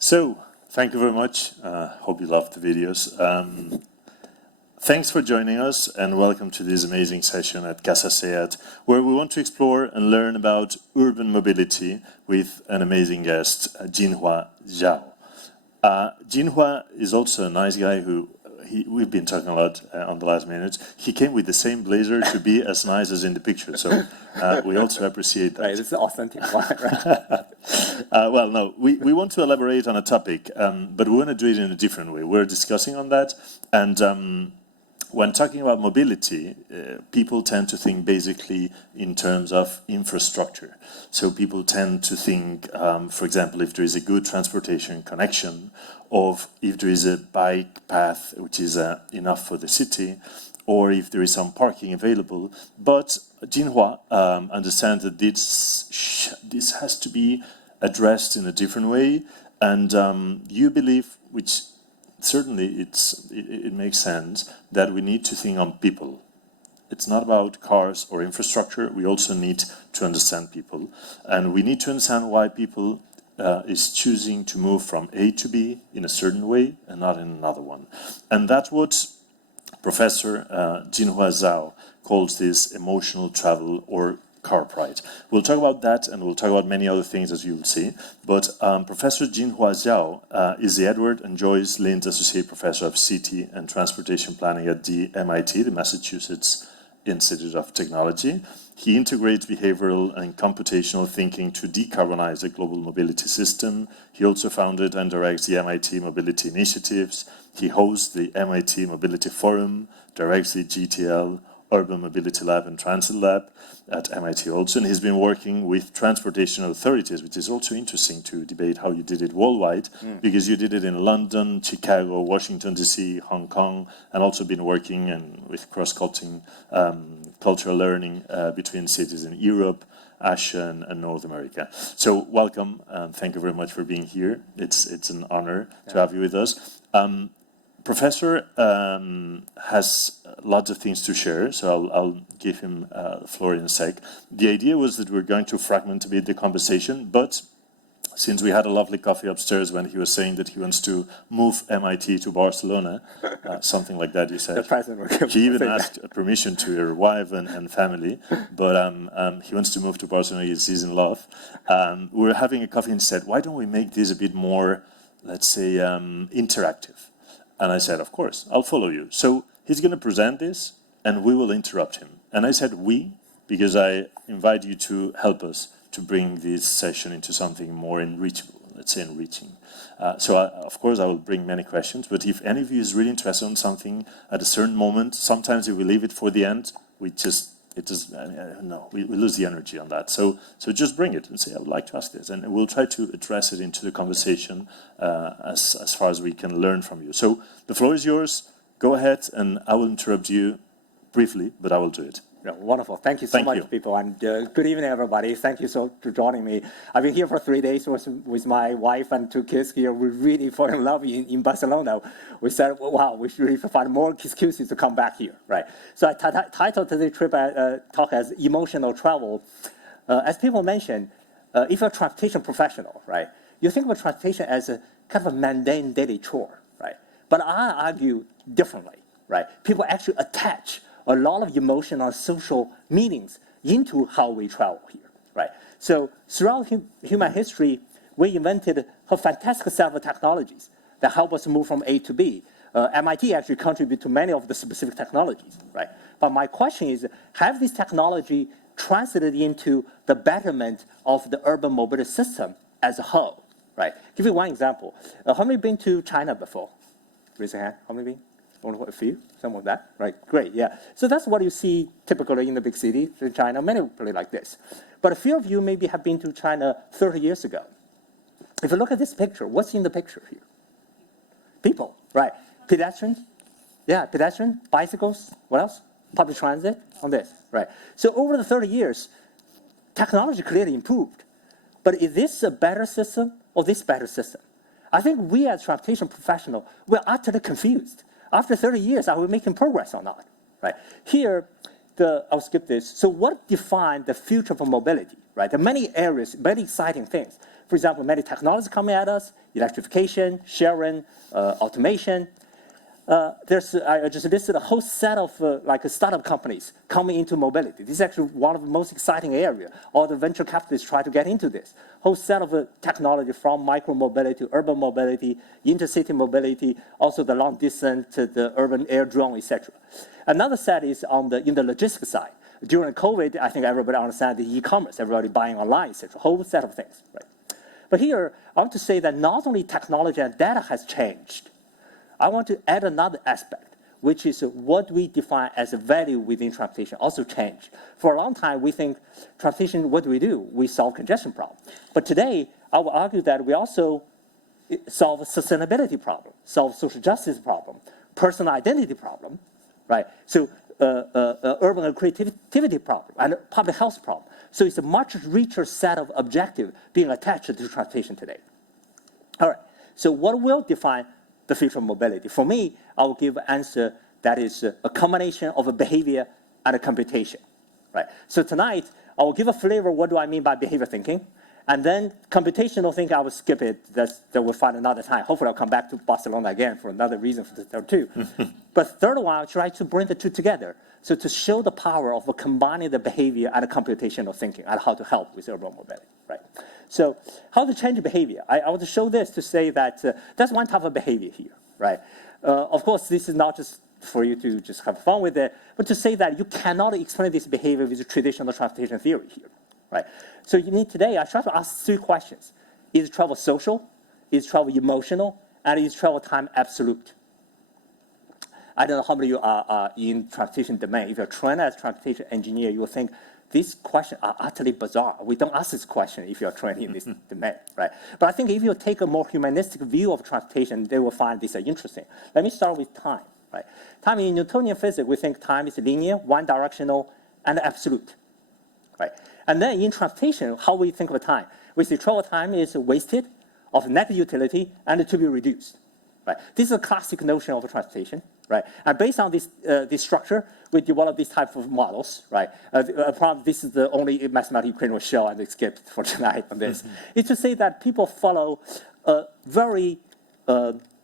So, thank you very much. Hope you loved the videos. Thanks for joining us and welcome to this amazing session at CASA, where we want to explore and learn about urban mobility with an amazing guest, Jinhua Zhao. Jinhua is also a nice guy who we've been talking a lot on the last minutes. He came with the same blazer to be as nice as in the picture, so we also appreciate that. Right, it's an authentic one, right? Well, no, we want to elaborate on a topic, but we want to do it in a different way. We're discussing on that, and when talking about mobility, people tend to think basically in terms of infrastructure. So people tend to think, for example, if there is a good transportation connection, or if there is a bike path which is enough for the city, or if there is some parking available. But Jinhua understands that this has to be addressed in a different way, and you believe, which certainly it makes sense, that we need to think on people. It's not about cars or infrastructure. We also need to understand people, and we need to understand why people is choosing to move from A to B in a certain way and not in another one. And that's what Professor Jinhua Zhao calls this emotional travel or car pride. We'll talk about that, and we'll talk about many other things, as you'll see. But Professor Jinhua Zhao is the Edward and Joyce Lind Associate Professor of City and Transportation Planning at the MIT, the Massachusetts Institute of Technology. He integrates behavioral and computational thinking to decarbonize the global mobility system. He also founded and directs the MIT Mobility Initiatives. He hosts the MIT Mobility Forum, directs the GTL Urban Mobility Lab and Transit Lab at MIT also, and he's been working with transportation authorities, which is also interesting to debate how you did it worldwide, because you did it in London, Chicago, Washington, D.C., Hong Kong, and also been working with cross-cutting cultural learning between cities in Europe, Asia, and North America. So welcome, and thank you very much for being here. It's an honor to have you with us. Professor has lots of things to share, so I'll give him the floor in a sec. The idea was that we're going to fragment a bit the conversation, but since we had a lovely coffee upstairs when he was saying that he wants to move MIT to Barcelona, something like that you said. He even asked permission to your wife and family, but he wants to move to Barcelona, he's in love. We were having a coffee and said, why don't we make this a bit more, let's say, interactive? And I said, of course, I'll follow you. So he's going to present this, and we will interrupt him. And I said we, because I invite you to help us to bring this session into something more enrichable, let's say enriching. Of course, I will bring many questions, but if any of you is really interested in something at a certain moment, sometimes if we leave it for the end, we lose the energy on that. So just bring it and say, I would like to ask this. And we'll try to address it into the conversation as far as we can learn from you. So the floor is yours. Go ahead, and I will interrupt you briefly, but I will do it. Yeah, wonderful. Thank you so much, people. And good evening, everybody. Thank you for joining me. I've been here for 3 days with my wife and 2 kids here. We really fall in love in Barcelona. We said, wow, we should really find more excuses to come back here, right? So I titled today's trip talk as emotional travel. As people mentioned, if you're a transportation professional, right, you think of transportation as a kind of a mundane daily chore, right? But I argue differently, right? People actually attach a lot of emotional and social meanings into how we travel here, right? So throughout human history, we invented a fantastic set of technologies that help us move from A to B. MIT actually contributed to many of the specific technologies, right? But my question is, have this technology translated into the betterment of the urban mobility system as a whole, right? Give you one example. How many been to China before? Raise your hand. How many been? A few, some of that, right? Great, yeah. So that's what you see typically in the big cities in China, many places like this. But a few of you maybe have been to China 30 years ago. If you look at this picture, what's in the picture here? People, right? Pedestrians, yeah, pedestrians, bicycles, what else? Public transit, on this, right? So over the 30 years, technology clearly improved. But is this a better system or this better system? I think we as transportation professionals, we're utterly confused. After 30 years, are we making progress or not? Right? Here, I'll skip this. So what defines the future of mobility? Right? There are many areas, very exciting things. for example, many technologies coming at us, electrification, sharing, automation. I just listed a whole set of startup companies coming into mobility. This is actually one of the most exciting areas. All the venture capitalists try to get into this. Whole set of technology from micro mobility, urban mobility, intercity mobility, also the long distance, the urban air drone, etc. Another set is in the logistics side. During COVID, I think everybody understands the e-commerce, everybody buying online, etc. Whole set of things, right? But here, I want to say that not only technology and data has changed, I want to add another aspect, which is what we define as a value within transportation also changed. For a long time, we think transportation, what do? We solve congestion problem. But today, I will argue that we also solve a sustainability problem, solve social justice problem, personal identity problem, right? So urban creativity problem and public health problem. So it's a much richer set of objectives being attached to transportation today. All right, so what will define the future of mobility? For me, I will give an answer that is a combination of a behavior and a computation, right? So tonight, I will give a flavor, what do I mean by behavior thinking? And then computational thinking, I will skip it, that we'll find another time. Hopefully I'll come back to Barcelona again for another reason for the third two. But third one, I'll try to bring the two together. So to show the power of combining the behavior and the computational thinking and how to help with urban mobility, right? So how to change behavior? I want to show this to say that that's one type of behavior here, right? Of course, this is not just for you to just have fun with it, but to say that you cannot explain this behavior with traditional transportation theory here, right? So you need today, I try to ask three questions. Is travel social? Is travel emotional? And is travel time absolute? I don't know how many of you are in transportation domain. If you're trained as a transportation engineer, you will think these questions are utterly bizarre. We don't ask this question if you're trained in this domain, right? But I think if you take a more humanistic view of transportation, they will find this interesting. Let me start with time, right? Time in Newtonian physics, we think time is linear, one-directional, and absolute, right? And then in transportation, how we think of time? We say travel time is wasted, of net utility, and to be reduced, right? This is a classic notion of transportation, right? And based on this structure, we develop these type of models, right? This is the only mathematical equation we'll show and skip for tonight on this. It's to say that people follow a very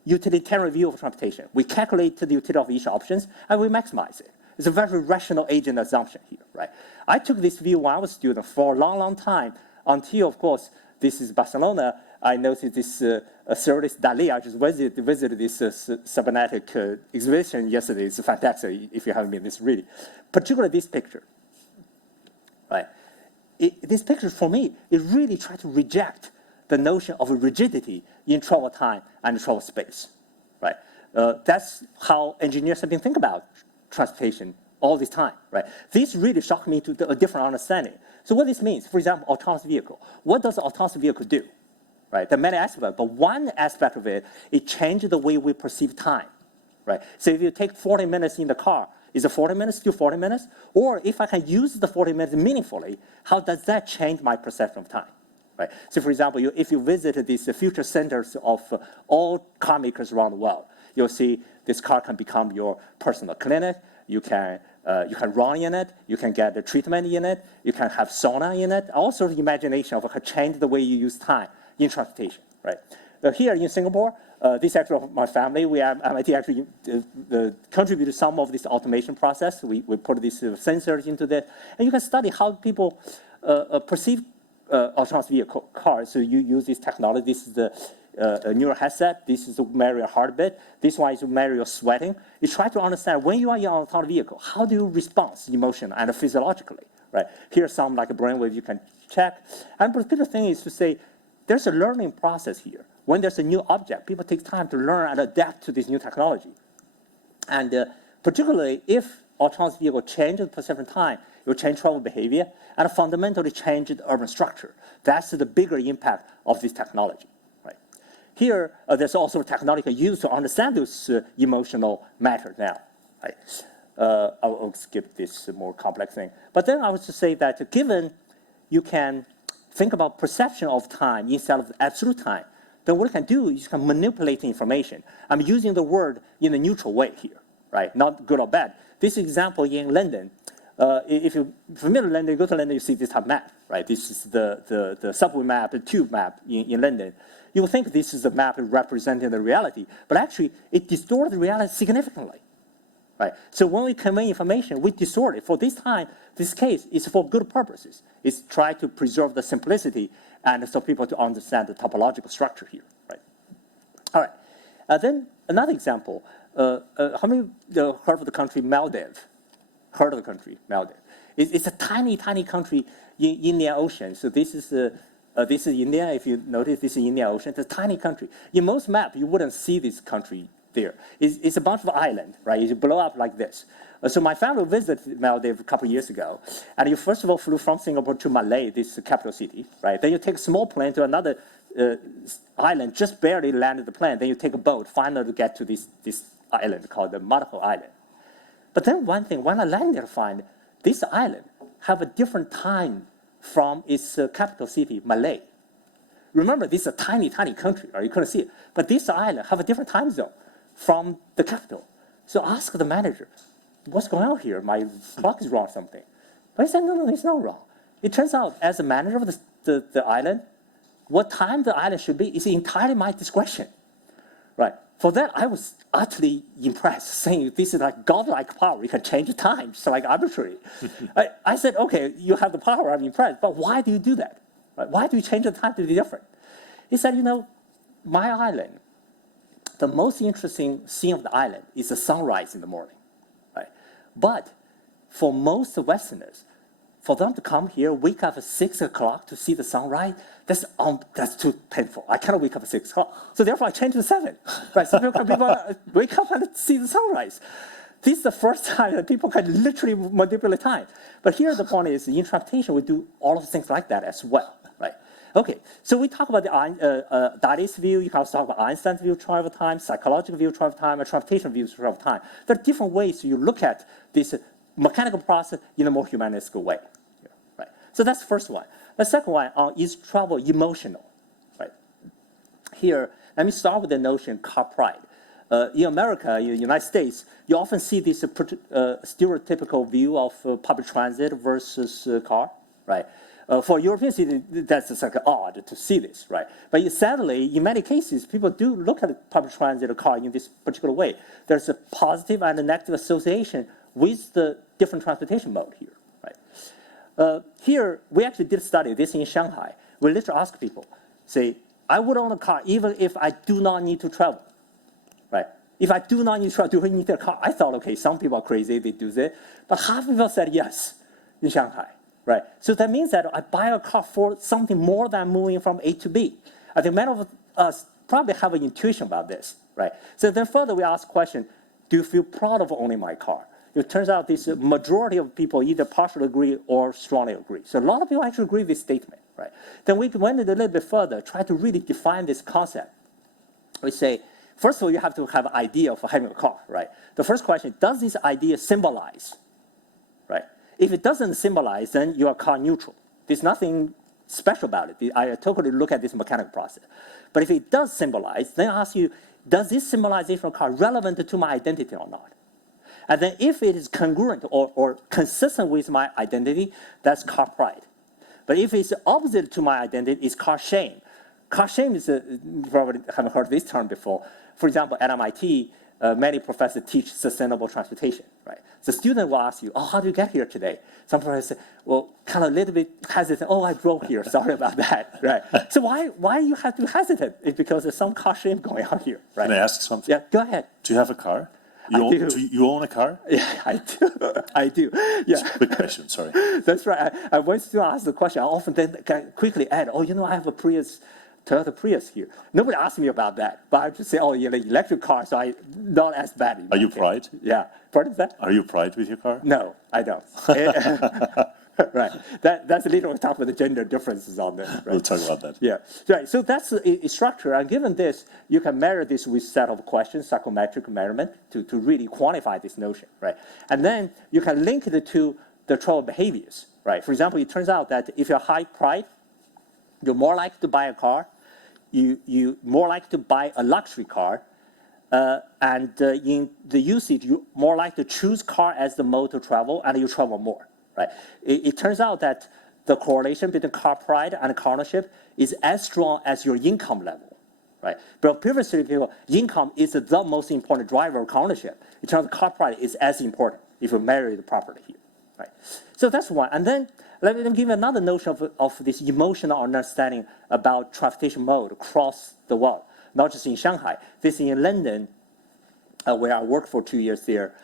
utilitarian view of transportation. We calculate the utility of each options, and we maximize it. It's a very rational agent assumption here, right? I took this view when I was a student for a long, long time until, of course, this is Barcelona. I noticed this Surrealist Dali. I just visited this cybernetic exhibition yesterday. It's fantastic if you haven't been this really. Particularly this picture, right? This picture, for me, it really tried to reject the notion of rigidity in travel time and travel space, right? That's how engineers have been thinking about transportation all this time, right? This really shocked me to a different understanding. So what this means, for example, autonomous vehicle. What does an autonomous vehicle do, right? There are many aspects, but one aspect of it, it changes the way we perceive time, right? So if you take 40 minutes in the car, is it 40 minutes still 40 minutes? Or if I can use the 40 minutes meaningfully, how does that change my perception of time, right? So for example, if you visit these future centers of all car makers around the world, you'll see this car can become your personal clinic. You can run in it. You can get the treatment in it. You can have sauna in it. All sorts of imagination of change the way you use time in transportation, right? Here in Singapore, this actually my family. We have MIT actually contributed some of this automation process. We put these sensors into that, and you can study how people perceive autonomous vehicle cars. So you use this technology. This is the neural headset. This is to measure your heartbeat. This one is to measure your sweating. You try to understand when you are in an autonomous vehicle, how do you respond emotionally and physiologically, right? Here's some like a brainwave you can check. And the particular thing is to say there's a learning process here. When there's a new object, people take time to learn and adapt to this new technology. And particularly if autonomous vehicle changes perception time, it will change travel behavior and fundamentally change the urban structure. That's the bigger impact of this technology. Here, there's also technology used to understand this emotional matter now. Right? I'll skip this more complex thing. But then I was to say that given you can think about perception of time instead of absolute time, then what you can do is you can manipulate information. I'm using the word in a neutral way here, right? Not good or bad. This example in London, if you're familiar with London, you go to London, you see this type of map, right? This is the subway map, the tube map in London. You would think this is a map representing the reality, but actually it distorts the reality significantly, right? So when we convey information, we distort it. For this time, this case is for good purposes. It's try to preserve the simplicity and so people to understand the topological structure here, right? All right. Then another example. How many heard of the country Maldives? Heard of the country Maldives? It's a tiny, tiny country in Indian Ocean. So this is India. If you notice, this is Indian Ocean. It's a tiny country. In most maps, you wouldn't see this country there. It's a bunch of islands, right? You blow up like this. So my family visited Maldives a couple of years ago, and you first of all flew from Singapore to Malé, this capital city, right? Then you take a small plane to another island, just barely landed the plane. Then you take a boat, finally to get to this island called the Malacca Island. But then one thing, when I landed, I find this island have a different time from its capital city, Malé. Remember, this is a tiny, tiny country, right? You couldn't see it. But this island have a different time zone from the capital. So ask the manager, what's going on here? My clock is wrong or something. But he said, no, it's not wrong. It turns out, as the manager of the island, what time the island should be is entirely my discretion, right? For that, I was utterly impressed, saying this is like godlike power. You can change the time. It's like arbitrary. I said, okay, you have the power. I'm impressed. But why do you do that? Right? Why do you change the time to be different? He said, my island, the most interesting scene of the island is the sunrise in the morning, right? But for most Westerners, for them to come here, wake up at 6 o'clock to see the sunrise, that's too painful. I cannot wake up at 6 o'clock. So therefore, I changed to 7. Right? So people wake up and see the sunrise. This is the first time that people can literally manipulate time. But here the point is, in transportation, we do all of things like that as well, right? Okay, so we talk about the Dali's view. You can also talk about Einstein's view of travel time, psychological view of travel time, and transportation views of travel time. There are different ways you look at this mechanical process in a more humanistic way. Right? So that's the first one. The second one is travel emotional. Right? Here, let me start with the notion car pride. In America, in the United States, you often see this stereotypical view of public transit versus car. Right? For European citizens, that's just like odd to see this, right? But sadly, in many cases, people do look at public transit or car in this particular way. There's a positive and a negative association with the different transportation mode here, right? Here, we actually did study this in Shanghai. We literally ask people, say, I would own a car even if I do not need to travel, right? If I do not need to travel, do I need a car? I thought, okay, some people are crazy, they do that. But half of people said yes in Shanghai. Right. So that means that I buy a car for something more than moving from A to B. I think many of us probably have an intuition about this, right? So then further we ask the question, do you feel proud of owning my car? It turns out this majority of people either partially agree or strongly agree. So a lot of people actually agree with this statement, right? Then we went a little bit further, try to really define this concept. We say, first of all, you have to have an idea for having a car, right? The first question, does this idea symbolize, right? If it doesn't symbolize, then you are car neutral. There's nothing special about it. I totally look at this mechanical process. But if it does symbolize, then I ask you, does this symbolization of car relevant to my identity or not? And then if it is congruent or consistent with my identity, that's car pride. But if it's opposite to my identity, it's car shame. Car shame is, you probably haven't heard this term before. For example, at MIT, many professors teach sustainable transportation, right? The student will ask you, oh, how do you get here today? Some professors say, well, kind of a little bit hesitant. Oh, I drove here. Sorry about that, right? So why you have to hesitate? It's because there's some car shame going on here, right? Can I ask something? Yeah, go ahead. Do you have a car? You own a car? Yeah, I do. I do. Yeah. It's a quick question, sorry. That's right. I when students ask the question, I often then can quickly add, oh, I have a Toyota Prius here. Nobody asked me about that, but I just say, oh, yeah, the electric car, so I not as bad. Are you proud? Yeah. Pardon that? Are you proud with your car? No, I don't. Right. That's a little we talk about the gender differences on this. Right? We'll talk about that. Yeah. Right. So that's a structure. And given this, you can measure this with a set of questions, psychometric measurement, to really quantify this notion, right? And then you can link it to the travel behaviors, right? For example, it turns out that if you're high pride, you're more likely to buy a car, you more likely to buy a luxury car, and in the usage, you're more likely to choose car as the mode to travel, and you travel more, right? It turns out that the correlation between car pride and car ownership is as strong as your income level, right? But previously, people, income is the most important driver of car ownership. In terms of car pride, is as important if you measure it properly here, right? So that's one. And then let me give you another notion of this emotional understanding about transportation mode across the world, not just in Shanghai. This is in London, where I worked for 2 years there.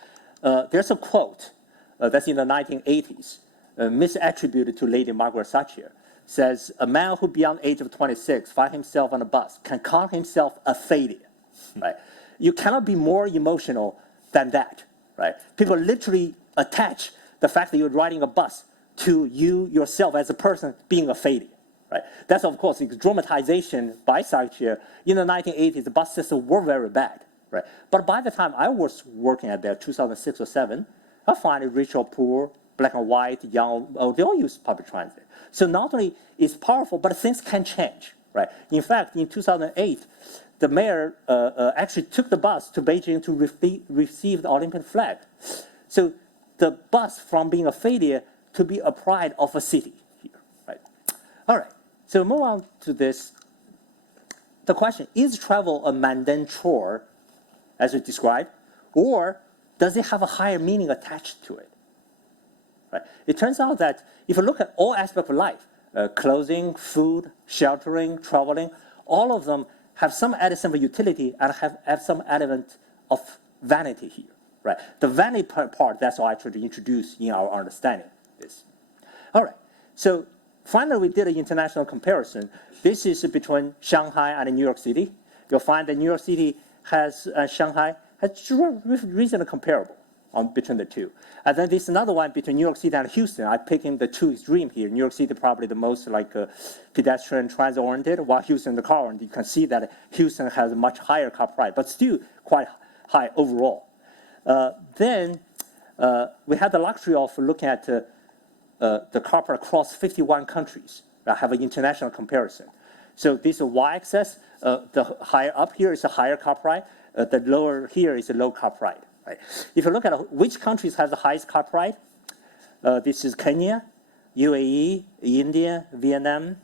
There's a quote that's in the 1980s, misattributed to Lady Margaret Thatcher, says, a man who beyond the age of 26 finds himself on a bus can call himself a failure, right? You cannot be more emotional than that, right? People literally attach the fact that you're riding a bus to you yourself as a person being a failure, right? That's, of course, dramatization by Thatcher. In the 1980s, the bus systems were very bad, right? But by the time I was working at there, 2006 or 7, I find it rich or poor, black and white, young, old, they all use public transit. So not only is powerful, but things can change, right? In fact, in 2008, the mayor actually took the bus to Beijing to receive the Olympic flag. So the bus from being a failure to be a pride of a city here, right? All right, so move on to this. The question, is travel a mundane chore, as we described, or does it have a higher meaning attached to it? Right? It turns out that if you look at all aspects of life, clothing, food, sheltering, traveling, all of them have some element of utility and have some element of vanity here. Right? The vanity part, that's what I try to introduce in our understanding of this. All right, so finally we did an international comparison. This is between Shanghai and New York City. You'll find that New York City has, Shanghai has reasonably comparable between the two. And then there's another one between New York City and Houston. I'm picking the two extremes here. New York City probably the most like pedestrian transit-oriented, while Houston the car-oriented. You can see that Houston has a much higher car price, but still quite high overall. Then we had the luxury of looking at the car price across 51 countries. I have an international comparison. So this is y-axis. The higher up here is a higher car price. The lower here is a low car price. Right? If you look at which countries have the highest car price, this is Kenya, UAE, India, Vietnam,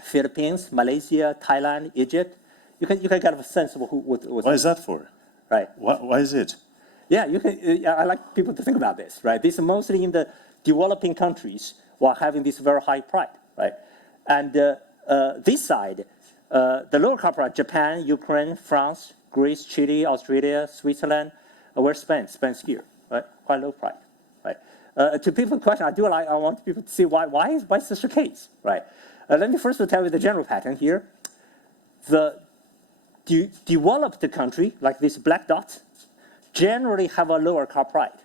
Philippines, Malaysia, Thailand, Egypt. You can get a sense of what Why is that for? Right. Why is it? Yeah, you can. I like people to think about this. Right. This is mostly in the developing countries while having this very high price. Right. And this side, the lower car price, Japan, Ukraine, France, Greece, Chile, Australia, Switzerland. Where's Spain? Spain's here, right? Quite low price, right? To people's question, I want people to see why is such a case, right? Let me first tell you the general pattern here. The developed country, like these black dots, generally have a lower car price,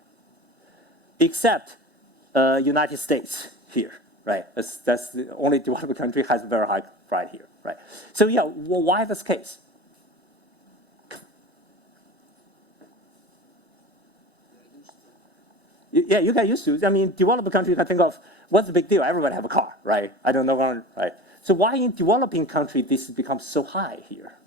except United States here, right? That's the only developed country has a very high price here, right? So yeah, well, why this case? Yeah, you get used to it. I mean, developed countries, you can think of, what's the big deal? Everybody have a car, right? I don't know, right? So why in developing countries this becomes so high here?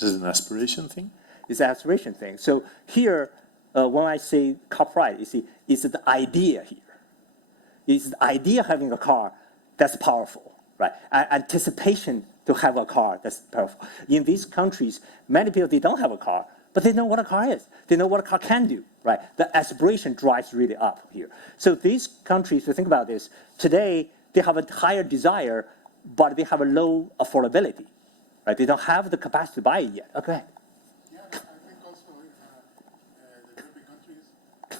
Is it an aspiration thing? It's an aspiration thing. So here, when I say car price, you see, it's the idea here. It's the idea of having a car that's powerful, right? Anticipation to have a car that's powerful. In these countries, many people, they don't have a car, but they know what a car is. They know what a car can do, right? The aspiration drives really up here. So these countries, if you think about this, today they have a higher desire, but they have a low affordability, right? They don't have the capacity to buy it yet. Okay. Yeah, I think also in the developing countries, the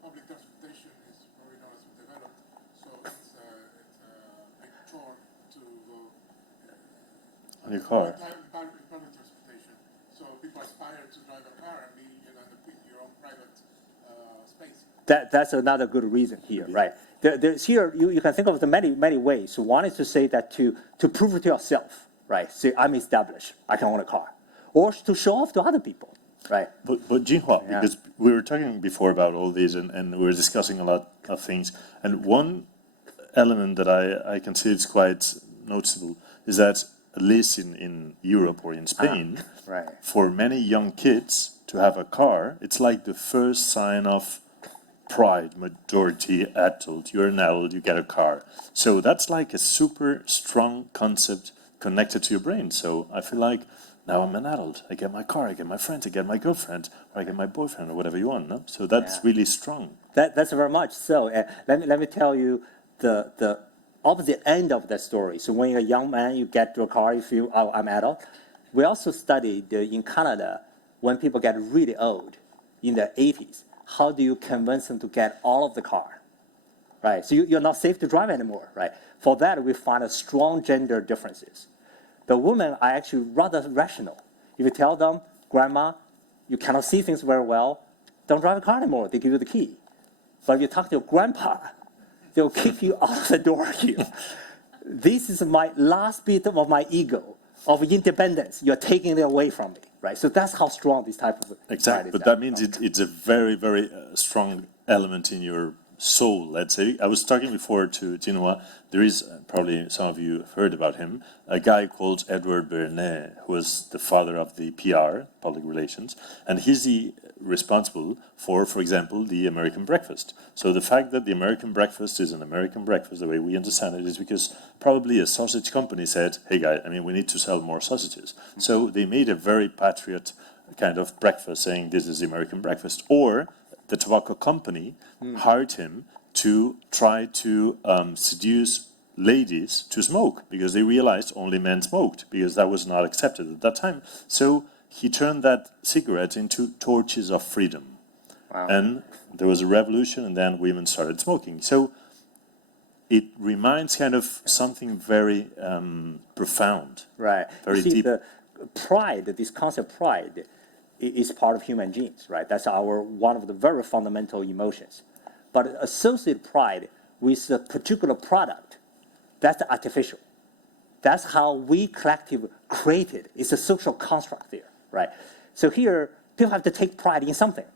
public transportation is probably not as developed, so it's a big chore to go On your car. public transportation. So people aspire to drive a car and be in your own private space. That's another good reason here, right? There's here you can think of the many ways. So one is to say that to prove it to yourself, right? Say I'm established, I can own a car, or to show off to other people, right? But Jinhua, because we were talking before about all these, and we were discussing a lot of things, and one element that I can see is quite noticeable is that at least in Europe or in Spain, right. For many young kids to have a car, it's like the first sign of pride, majority, adult, you're an adult, you get a car. So that's like a super strong concept connected to your brain. So I feel like now I'm an adult, I get my car, I get my friends, I get my girlfriend, or I get my boyfriend, or whatever you want, no? So that's really strong. That's very much so. Let me tell you the opposite end of that story. So when you're a young man, you get to a car, you feel, oh, I'm adult. We also studied in Canada, when people get really old, in the 80s, how do you convince them to get all of the car, right? So you're not safe to drive anymore, right? For that, we find a strong gender differences. The women are actually rather rational. If you tell them, grandma, you cannot see things very well, don't drive a car anymore, they give you the key. But if you talk to your grandpa, they'll kick you out of the door here. This is my last bit of my ego, of independence. You're taking it away from me, right? So that's how strong this type of exactly. But that means it's a very, very strong element in your soul, let's say. I was talking before to Jinhua. There is, probably some of you have heard about him, a guy called Edward Bernays, who was the father of the PR, public relations, and he's the responsible for example, the American breakfast. So the fact that the American breakfast is an American breakfast, the way we understand it, is because probably a sausage company said, hey guys, I mean, we need to sell more sausages. So they made a very patriot kind of breakfast saying this is the American breakfast. Or the tobacco company hired him to try to seduce ladies to smoke because they realized only men smoked because that was not accepted at that time. So he turned that cigarette into torches of freedom. Wow. And there was a revolution, and then women started smoking. So it reminds kind of something very profound. Right. Very see, deep. The pride, this concept pride, is part of human genes, right? That's one of the very fundamental emotions. But associate pride with a particular product, that's artificial. That's how we collectively created. It's a social construct there, right? So here, people have to take pride in something,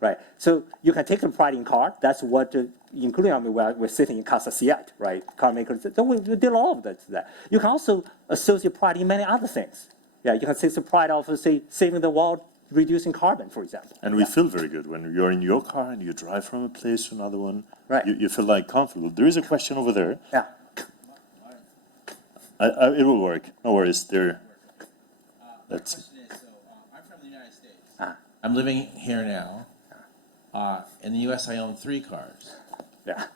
right? So you can take pride in car. That's what, including we're sitting in CASA, right? Car makers. So we did all of that. You can also associate pride in many other things. Yeah, you can take the pride of, say, saving the world, reducing carbon, for example. And we feel very good when you're in your car and you drive from a place to another one. Right. You feel like comfortable. There is a question over there. Yeah. It will work. No worries. There. My question is, I'm from the United States. I'm living here now. In the U.S., I own 3 cars. Yeah.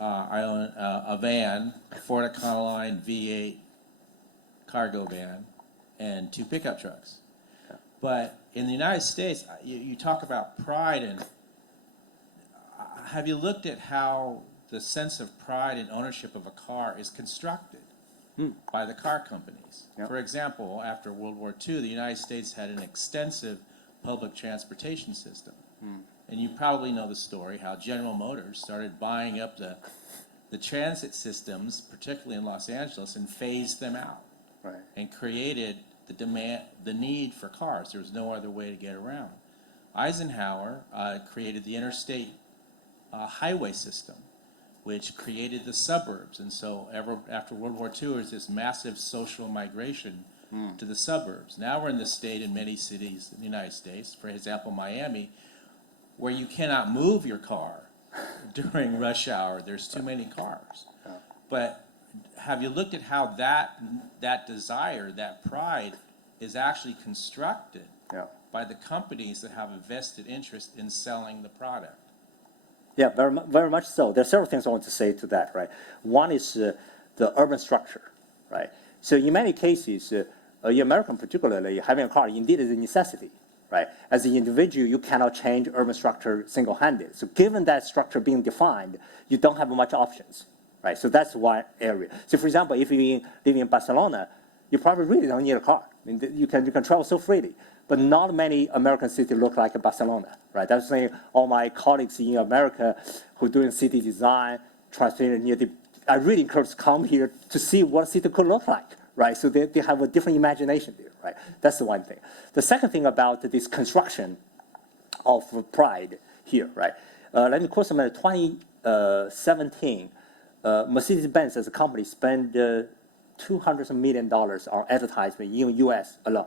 I own a van, a Ford Econoline V8 cargo van, and 2 pickup trucks. Yeah. But in the United States, you talk about pride, and have you looked at how the sense of pride and ownership of a car is constructed by the car companies? Yep. For example, after World War II, the United States had an extensive public transportation system. And you probably know the story, how General Motors started buying up the transit systems, particularly in Los Angeles, and phased them out. Right. And created the need for cars. There was no other way to get around. Eisenhower created the interstate highway system, which created the suburbs. And so after World War II, there was this massive social migration to the suburbs. Now we're in the state in many cities in the United States, for example, Miami, where you cannot move your car during rush hour. There's too many cars. But have you looked at how that desire, that pride, is actually constructed by the companies that have a vested interest in selling the product? Yeah, very much so. There are several things I want to say to that, right? One is the urban structure, right? So in many cases, in American particularly, having a car indeed is a necessity, right? As an individual, you cannot change urban structure single-handed. So given that structure being defined, you don't have much options, right? So that's one area. So for example, if you live in Barcelona, you probably really don't need a car. I mean, you can travel so freely. But not many American cities look like Barcelona, right? That's saying all my colleagues in America who are doing city design, transportation, I really encourage to come here to see what a city could look like, right? So they have a different imagination there, right? That's the one thing. The second thing about this construction of pride here, right? Let me quote some. In 2017, Mercedes-Benz as a company spent $200 million on advertisement in the U.S. alone.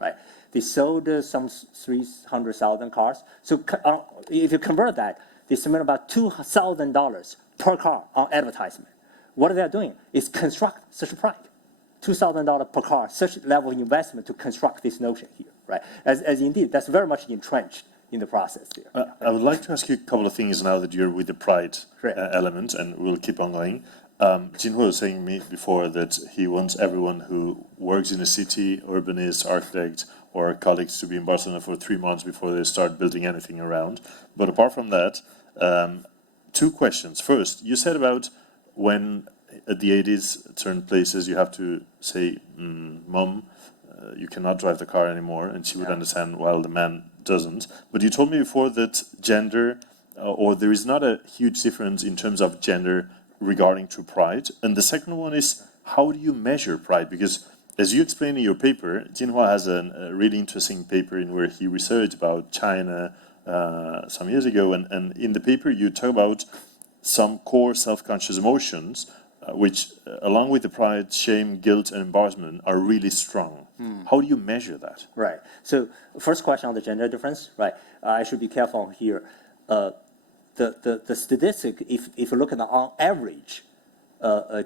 right? They sold some 300,000 cars. So if you convert that, they spend about $2,000 per car on advertisement. What they are doing is construct such pride. $2,000 per car, such level of investment to construct this notion here, right? As indeed, that's very much entrenched in the process there. I would like to ask you a couple of things now that you're with the pride element, and we'll keep on going. Jinhua was saying to me before that he wants everyone who works in a city, urbanist, architect, or colleagues to be in Barcelona for 3 months before they start building anything around. But apart from that, 2 questions. First, you said about when at the 80s, certain places you have to say, Mom, you cannot drive the car anymore, and she would understand, while the man doesn't. But you told me before that gender, or there is not a huge difference in terms of gender regarding to pride. And the second one is, how do you measure pride? Because as you explain in your paper, Jinhua has a really interesting paper in where he researched about China some years ago, and in the paper you talk about some core self-conscious emotions which, along with the pride, shame, guilt, and embarrassment, are really strong. How do you measure that? Right. So, first question on the gender difference, right? I should be careful here. The statistic, if you look at the on average,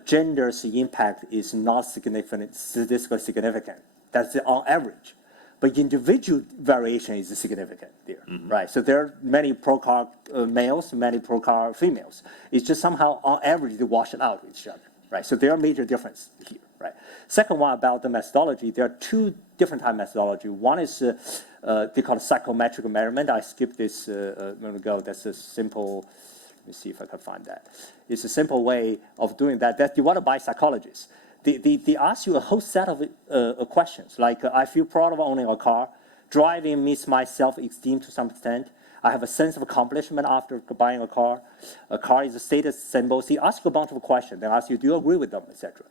gender's impact is not statistically significant. That's the on average. But individual variation is significant there, right? So there are many pro-car males, many pro-car females. It's just somehow, on average, they wash it out with each other, right? So there are major differences here, right? Second one about the methodology, there are 2 different type of methodology. One is they call it psychometric measurement. I skipped this a minute ago. That's a simple, let me see if I can find that. It's a simple way of doing that. That's developed by psychologists. They ask you a whole set of questions, like I feel proud of owning a car, driving meets my self-esteem to some extent, I have a sense of accomplishment after buying a car is a status symbol. So they ask you a bunch of questions, they ask you, do you agree with them, etc.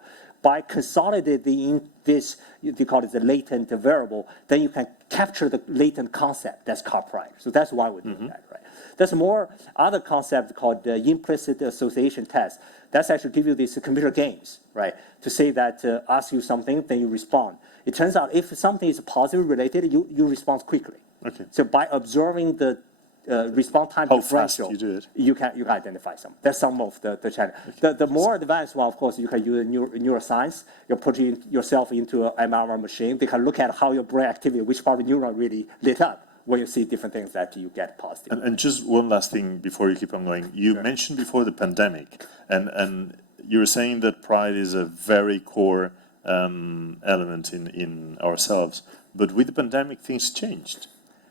By consolidating this, they call it the latent variable, then you can capture the latent concept, that's car pride. So that's why we're doing that, right? There's more other concept called the implicit association test. That's actually give you these computer games, right? To say that, ask you something, then you respond. It turns out if something is positive related, you respond quickly. Okay. So by observing the response time differential, you can identify some. That's some of the challenge. Okay. The more advanced one, of course, you can use neuroscience. You're putting yourself into an MRI machine. They can look at how your brain activity, which part of the neuron really lit up when you see different things that you get positive. And just one last thing before you keep on going. You mentioned before the pandemic, and you were saying that pride is a very core element in ourselves. But with the pandemic, things changed.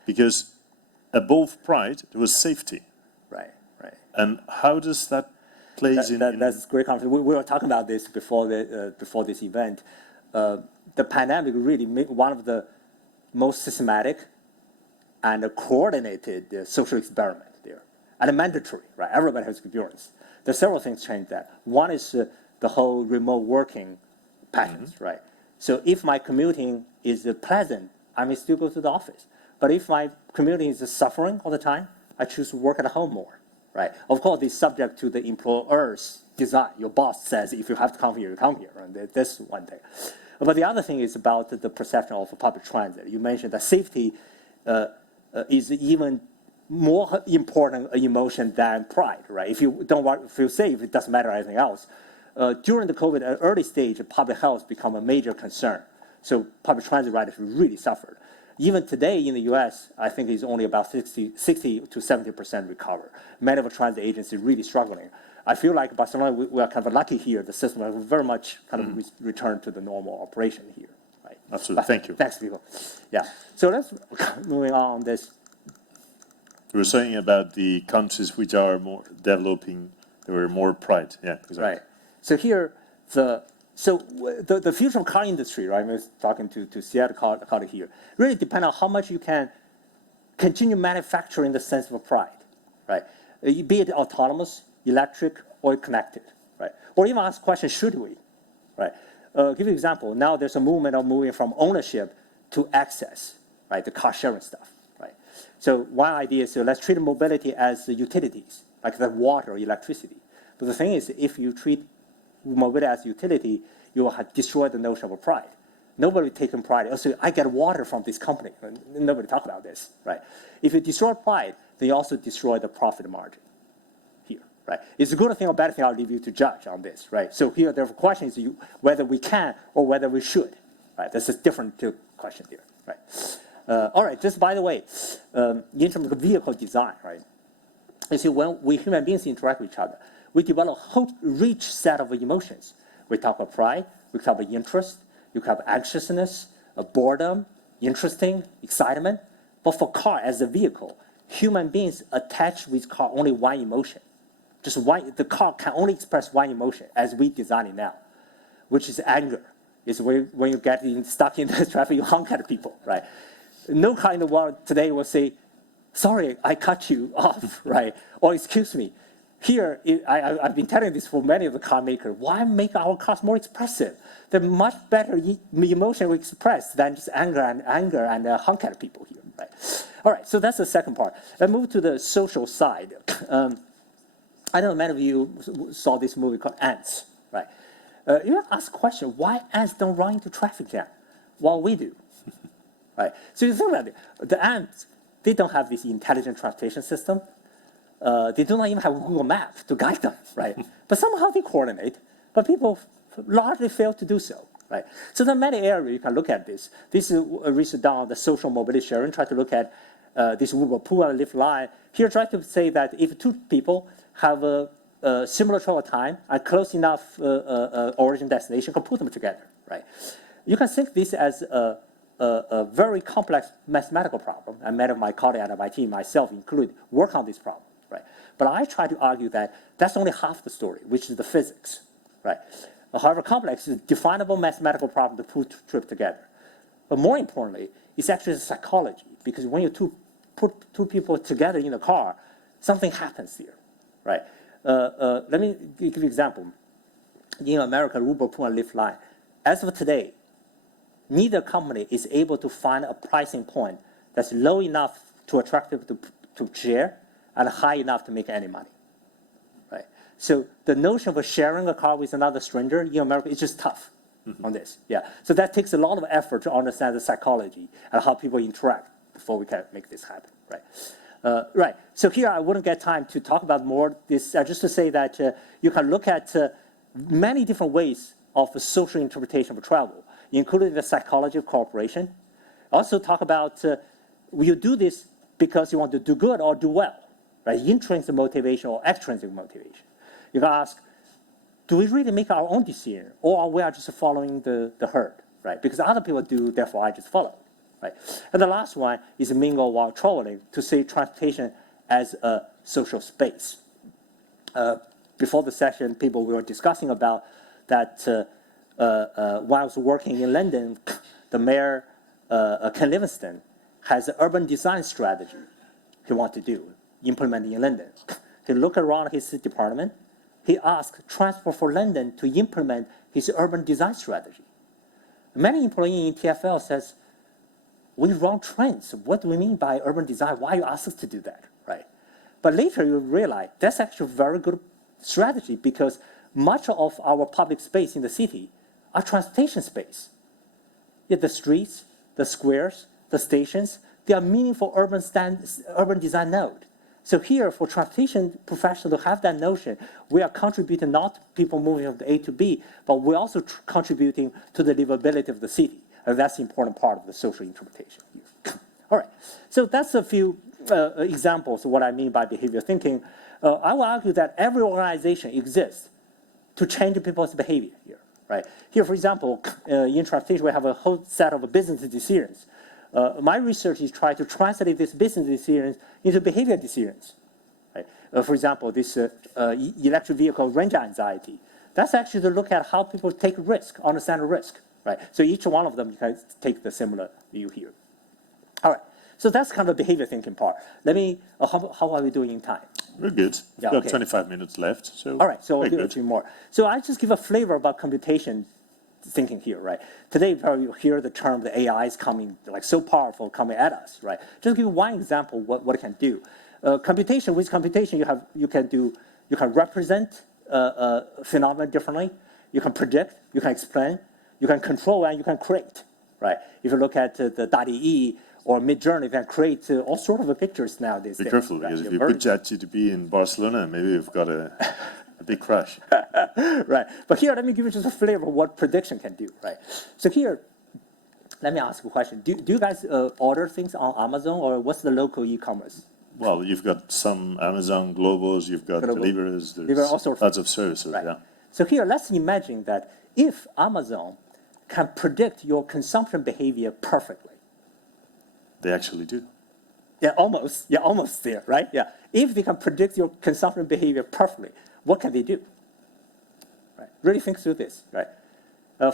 Because above pride, there was safety. Right. And how does that play in? That's a great concept. We were talking about this before this event. The pandemic really made one of the most systematic and coordinated social experiment there, and mandatory, right? Everybody has experience. There's several things change that. One is the whole remote working patterns, right? So if my commuting is pleasant, I may still go to the office. But if my commuting is suffering all the time, I choose to work at home more, right? Of course, it's subject to the employer's design. Your boss says if you have to come here, you come here, and that's one thing. But the other thing is about the perception of public transit. You mentioned that safety is even more important emotion than pride, right? If you don't feel safe, it doesn't matter anything else. During the COVID early stage, public health become a major concern. So public transit riders really suffered. Even today in the U.S., I think it's only about 60 to 70% recover. Many of the transit agencies really struggling. I feel like Barcelona, we are kind of lucky here. The system has very much kind of returned to the normal operation here. Right? Absolutely. Thank you. Thanks, people. Yeah. So let's moving on this. We were saying about the countries which are more developing, there were more pride. Yeah, exactly. Right. So here, the future of car industry, right? I was talking to Seattle colleague here. Really depend on how much you can continue manufacturing the sense of pride, right? Be it autonomous, electric, or connected, right? Or even ask the question, should we, right? Give you an example. Now there's a movement of moving from ownership to access, right? The car sharing stuff, right? So one idea is let's treat mobility as utilities, like the water or electricity. But the thing is, if you treat mobility as utility, you will destroy the notion of pride. nobody taking pride. Also, I get water from this company. Nobody talk about this, right? If you destroy pride, then you also destroy the profit margin here, right? It's a good thing or bad thing, I'll leave you to judge on this, right? So here, the question is whether we can or whether we should, right? That's a different question here, right? All right, just by the way, in terms of vehicle design, right? You see, when we human beings interact with each other, we develop a whole rich set of emotions. We talk about pride, we talk about interest, you have anxiousness, boredom, interesting, excitement. But for car as a vehicle, human beings attach with car only one emotion. Just one, the car can only express one emotion as we design it now, which is anger. It's when you get stuck in the traffic, you honk at people, right? No car in the world today will say, sorry, I cut you off, right? Or excuse me. Here, I've been telling this for many of the car makers. Why make our cars more expressive? They're much better emotion we express than just anger and honk at people here, right? All right, so that's the second part. Let's move to the social side. I know many of you saw this movie called Ants, right? You have to ask the question, why ants don't run into traffic jam while we do, right? So you think about it, the ants, they don't have this intelligent transportation system. They do not even have a Google map to guide them, right? But somehow they coordinate, but people largely fail to do so, right? So there are many areas you can look at this. This is research done on the social mobility sharing, try to look at this Uber pool and Lyft line. Here, try to say that if two people have a similar travel time and close enough origin destination, can put them together, right? You can think this as a very complex mathematical problem, and many of my colleagues at my team, myself included, work on this problem, right? But I try to argue that that's only half the story, which is the physics, right? However complex, it's a definable mathematical problem to put two together. But more importantly, it's actually psychology, because when you put two people together in a car, something happens here, right? Let me give you an example. In America, Uber, Pool, and Lyft line, as of today, neither company is able to find a pricing point that's low enough to attractive to share and high enough to make any money, right? So the notion of sharing a car with another stranger in America is just tough on this, yeah. So that takes a lot of effort to understand the psychology and how people interact before we can make this happen, right? Right, so here I wouldn't get time to talk about more this, just to say that you can look at many different ways of social interpretation of travel, including the psychology of cooperation. Also talk about, will you do this because you want to do good or do well, right? Intrinsic motivation or extrinsic motivation. You can ask, do we really make our own decision, or are we just following the herd, right? Because other people do, therefore I just follow, right? And the last one is mingle while traveling, to see transportation as a social space. Before the session, people were discussing about that while I was working in London, the mayor, Ken Livingstone, has an urban design strategy he wants to do, implementing in London. He looked around his department. He asked Transport for London to implement his urban design strategy. Many employees in TfL says, we run trains. What do we mean by urban design? Why you ask us to do that, right? But later you realize that's actually a very good strategy, because much of our public space in the city are transportation space. Yet the streets, the squares, the stations, they are meaningful urban design node. So here, for transportation professionals to have that notion, we are contributing not to people moving from A to B, but we're also contributing to the livability of the city. And that's the important part of the social interpretation here. All right, so that's a few examples of what I mean by behavior thinking. I will argue that every organization exists to change people's behavior here, right? Here, for example, in transportation, we have a whole set of business decisions. My research is trying to translate this business decisions into behavior decisions, right? For example, this electric vehicle range anxiety. That's actually to look at how people take risk, understand the risk, right? So each one of them, you can take the similar view here. All right, so that's kind of the behavior thinking part. Let me, how are we doing in time? We're good. We've got 25 minutes left, so all right, so we'll do a few more. So I just give a flavor about computation thinking here, right? Today, probably you'll hear the term, the AI is coming, like so powerful, coming at us, right? Just give one example what it can do. Computation, with computation, you can represent phenomena differently, you can predict, you can explain, You can control and you can create, right? If you look at the .de or Midjourney, you can create all sorts of pictures nowadays. Be careful, because if you put ChatGPT in Barcelona, maybe you've got a big crash. Right. But here, let me give you just a flavor of what prediction can do, right? So here, let me ask you a question. Do you guys order things on Amazon, or what's the local e-commerce? Well, you've got some Amazon Globals, you've got Deliverers, there's lots of services, right. yeah. So here, let's imagine that if Amazon can predict your consumption behavior perfectly. They actually do. Yeah, almost there, right? Yeah. If they can predict your consumption behavior perfectly, what can they do? Right. Really think through this, right?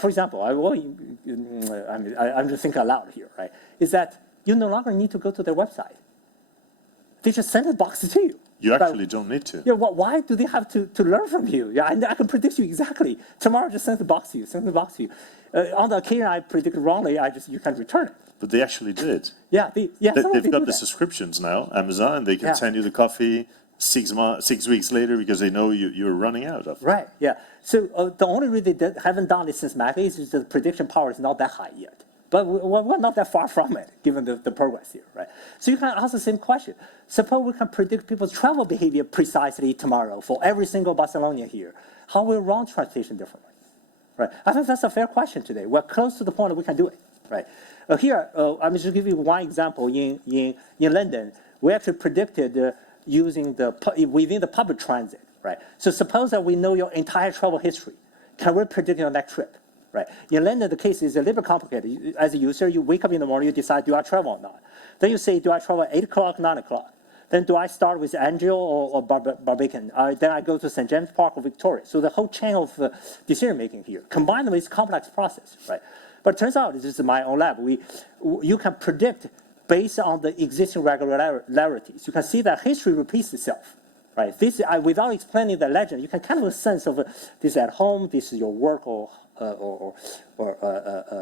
For example, I'm just thinking aloud here, right? Is that you no longer need to go to their website. They just send a box to you. You actually don't need to. Yeah, why do they have to learn from you? Yeah, I can predict you exactly. Tomorrow, just send the box to you. On the occasion I predict wrongly, you can return it. But they actually did. Yeah, they've got the subscriptions now, Amazon, and they can send you the coffee 6 weeks later because they know you're running out of it. Right, yeah. So the only reason they haven't done it systematically is the prediction power is not that high yet. But we're not that far from it, given the progress here, right? So you can ask the same question. Suppose we can predict people's travel behavior precisely tomorrow for every single Barcelonian here. How will we run transportation differently? Right? I think that's a fair question today. We're close to the point that we can do it, right? Here, I'm just give you one example. In London, we actually predicted using within the public transit, right? So suppose that we know your entire travel history. Can we predict your next trip? Right. In London, the case is a little bit complicated. As a user, you wake up in the morning, you decide, do I travel or not? Then you say, do I travel at 8 o'clock, 9 o'clock? Then do I start with Angel or Barbican? Then I go to St. James Park or Victoria. So the whole chain of decision-making here, combined with complex process, right? But it turns out, this is my own lab, you can predict based on the existing regularities. You can see that history repeats itself. Right? This, without explaining the legend, you can kind of have a sense of this at home, this is your work or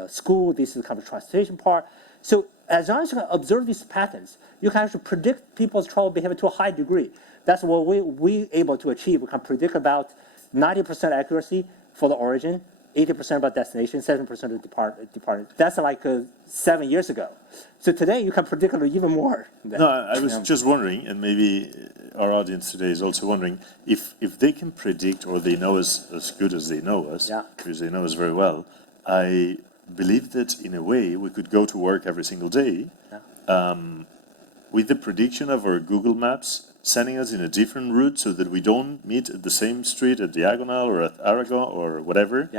school, this is kind of transportation part. So as long as you can observe these patterns, you can actually predict people's travel behavior to a high degree. That's what we're able to achieve. We can predict about 90% accuracy for the origin, 80% about destination, 7% of departure. That's like 7 years ago. So today you can predict even more. No, I was just wondering, and maybe our audience today is also wondering, if they can predict or they know us as good as they know us, because they know us very well, I believe that in a way we could go to work every single day with the prediction of our Google Maps sending us in a different route so that we don't meet at the same street at Diagonal or at Aragon or whatever,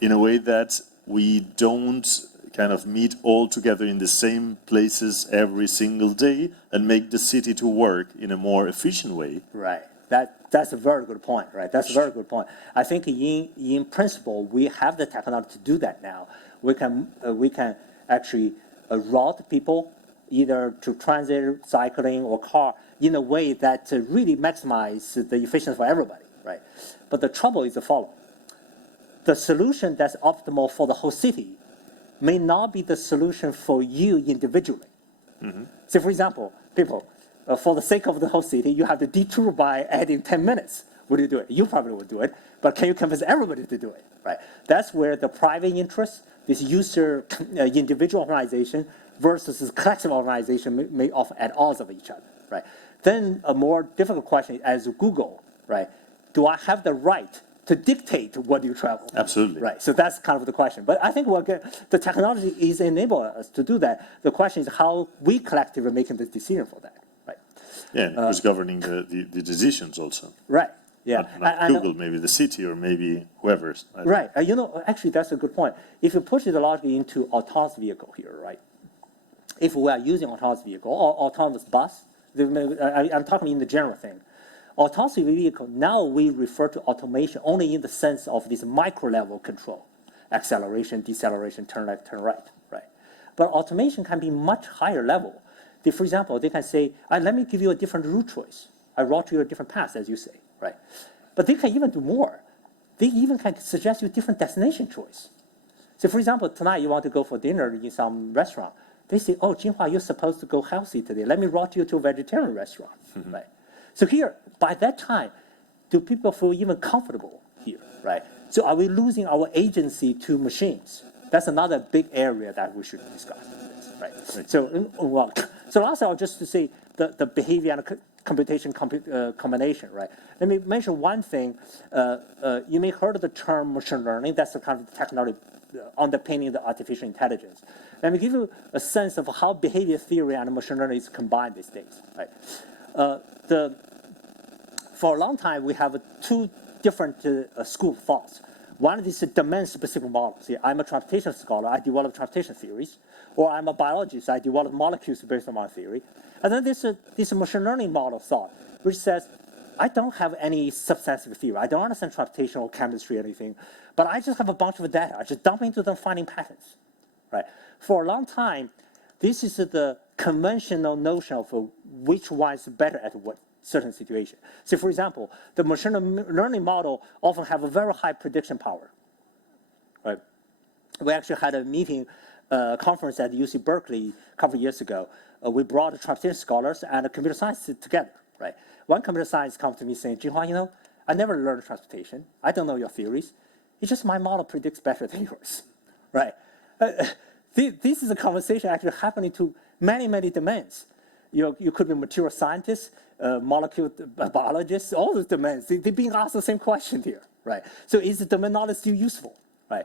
in a way that we don't kind of meet all together in the same places every single day and make the city to work in a more efficient way. Right. That's a very good point, right? That's a very good point. I think in principle, we have the technology to do that now. We can actually route people either to transit, cycling, or car in a way that really maximizes the efficiency for everybody, right? But the trouble is the following. The solution that's optimal for the whole city may not be the solution for you individually. Mm-hmm. So for example, people, for the sake of the whole city, you have to detour by adding 10 minutes. Would you do it? You probably would do it, but can you convince everybody to do it, right? That's where the private interest, this user individual organization versus this collective organization may often at odds of each other, right? Then a more difficult question as Google, right? Do I have the right to dictate what you travel? Absolutely. Right, so that's kind of the question. But I think the technology is enabling us to do that. The question is how we collectively are making the decision for that, right? Yeah, who's governing the decisions also. Right, yeah. Not Google, maybe the city or maybe whoever. Right, actually that's a good point. If you push it logically into autonomous vehicle here, right? If we are using autonomous vehicle or autonomous bus, I'm talking in the general thing. Autonomous vehicle, now we refer to automation only in the sense of this micro-level control. Acceleration, deceleration, turn left, turn right, right? But automation can be much higher level. For example, they can say, let me give you a different route choice. I route you a different path, as you say, right? But they can even do more. They even can suggest you a different destination choice. So for example, tonight you want to go for dinner in some restaurant. They say, oh, Jinhua, you're supposed to go healthy today. Let me route you to a vegetarian restaurant, right? So here, by that time, do people feel even comfortable here, right? So are we losing our agency to machines? That's another big area that we should discuss. Right. So, well, so last I'll just to say the behavior and computation combination, right? Let me mention one thing. You may heard of the term machine learning. That's the kind of technology underpinning the artificial intelligence. Let me give you a sense of how behavior theory and machine learning is combined these days, right? For a long time, we have two different school of thoughts. One is a domain-specific model. See, I'm a transportation scholar. I develop transportation theories. Or I'm a biologist. I develop molecules based on my theory. And then there's this machine learning model thought, which says, I don't have any substantive theory. I don't understand transportation or chemistry or anything, but I just have a bunch of data. I just dump into them finding patterns, right? For a long time, this is the conventional notion of which one is better at what certain situation. So for example, the machine learning model often have a very high prediction power, right? We actually had a meeting, conference at UC Berkeley a couple of years ago. We brought transportation scholars and computer science together, right? One computer science comes to me saying, Jinhua, you know, I never learned transportation. I don't know your theories. It's just my model predicts better than yours, right? This is a conversation actually happening to many, many domains. You could be material scientists, molecule biologists, all those domains. They're being asked the same question here, right? So is the domain knowledge still useful, right?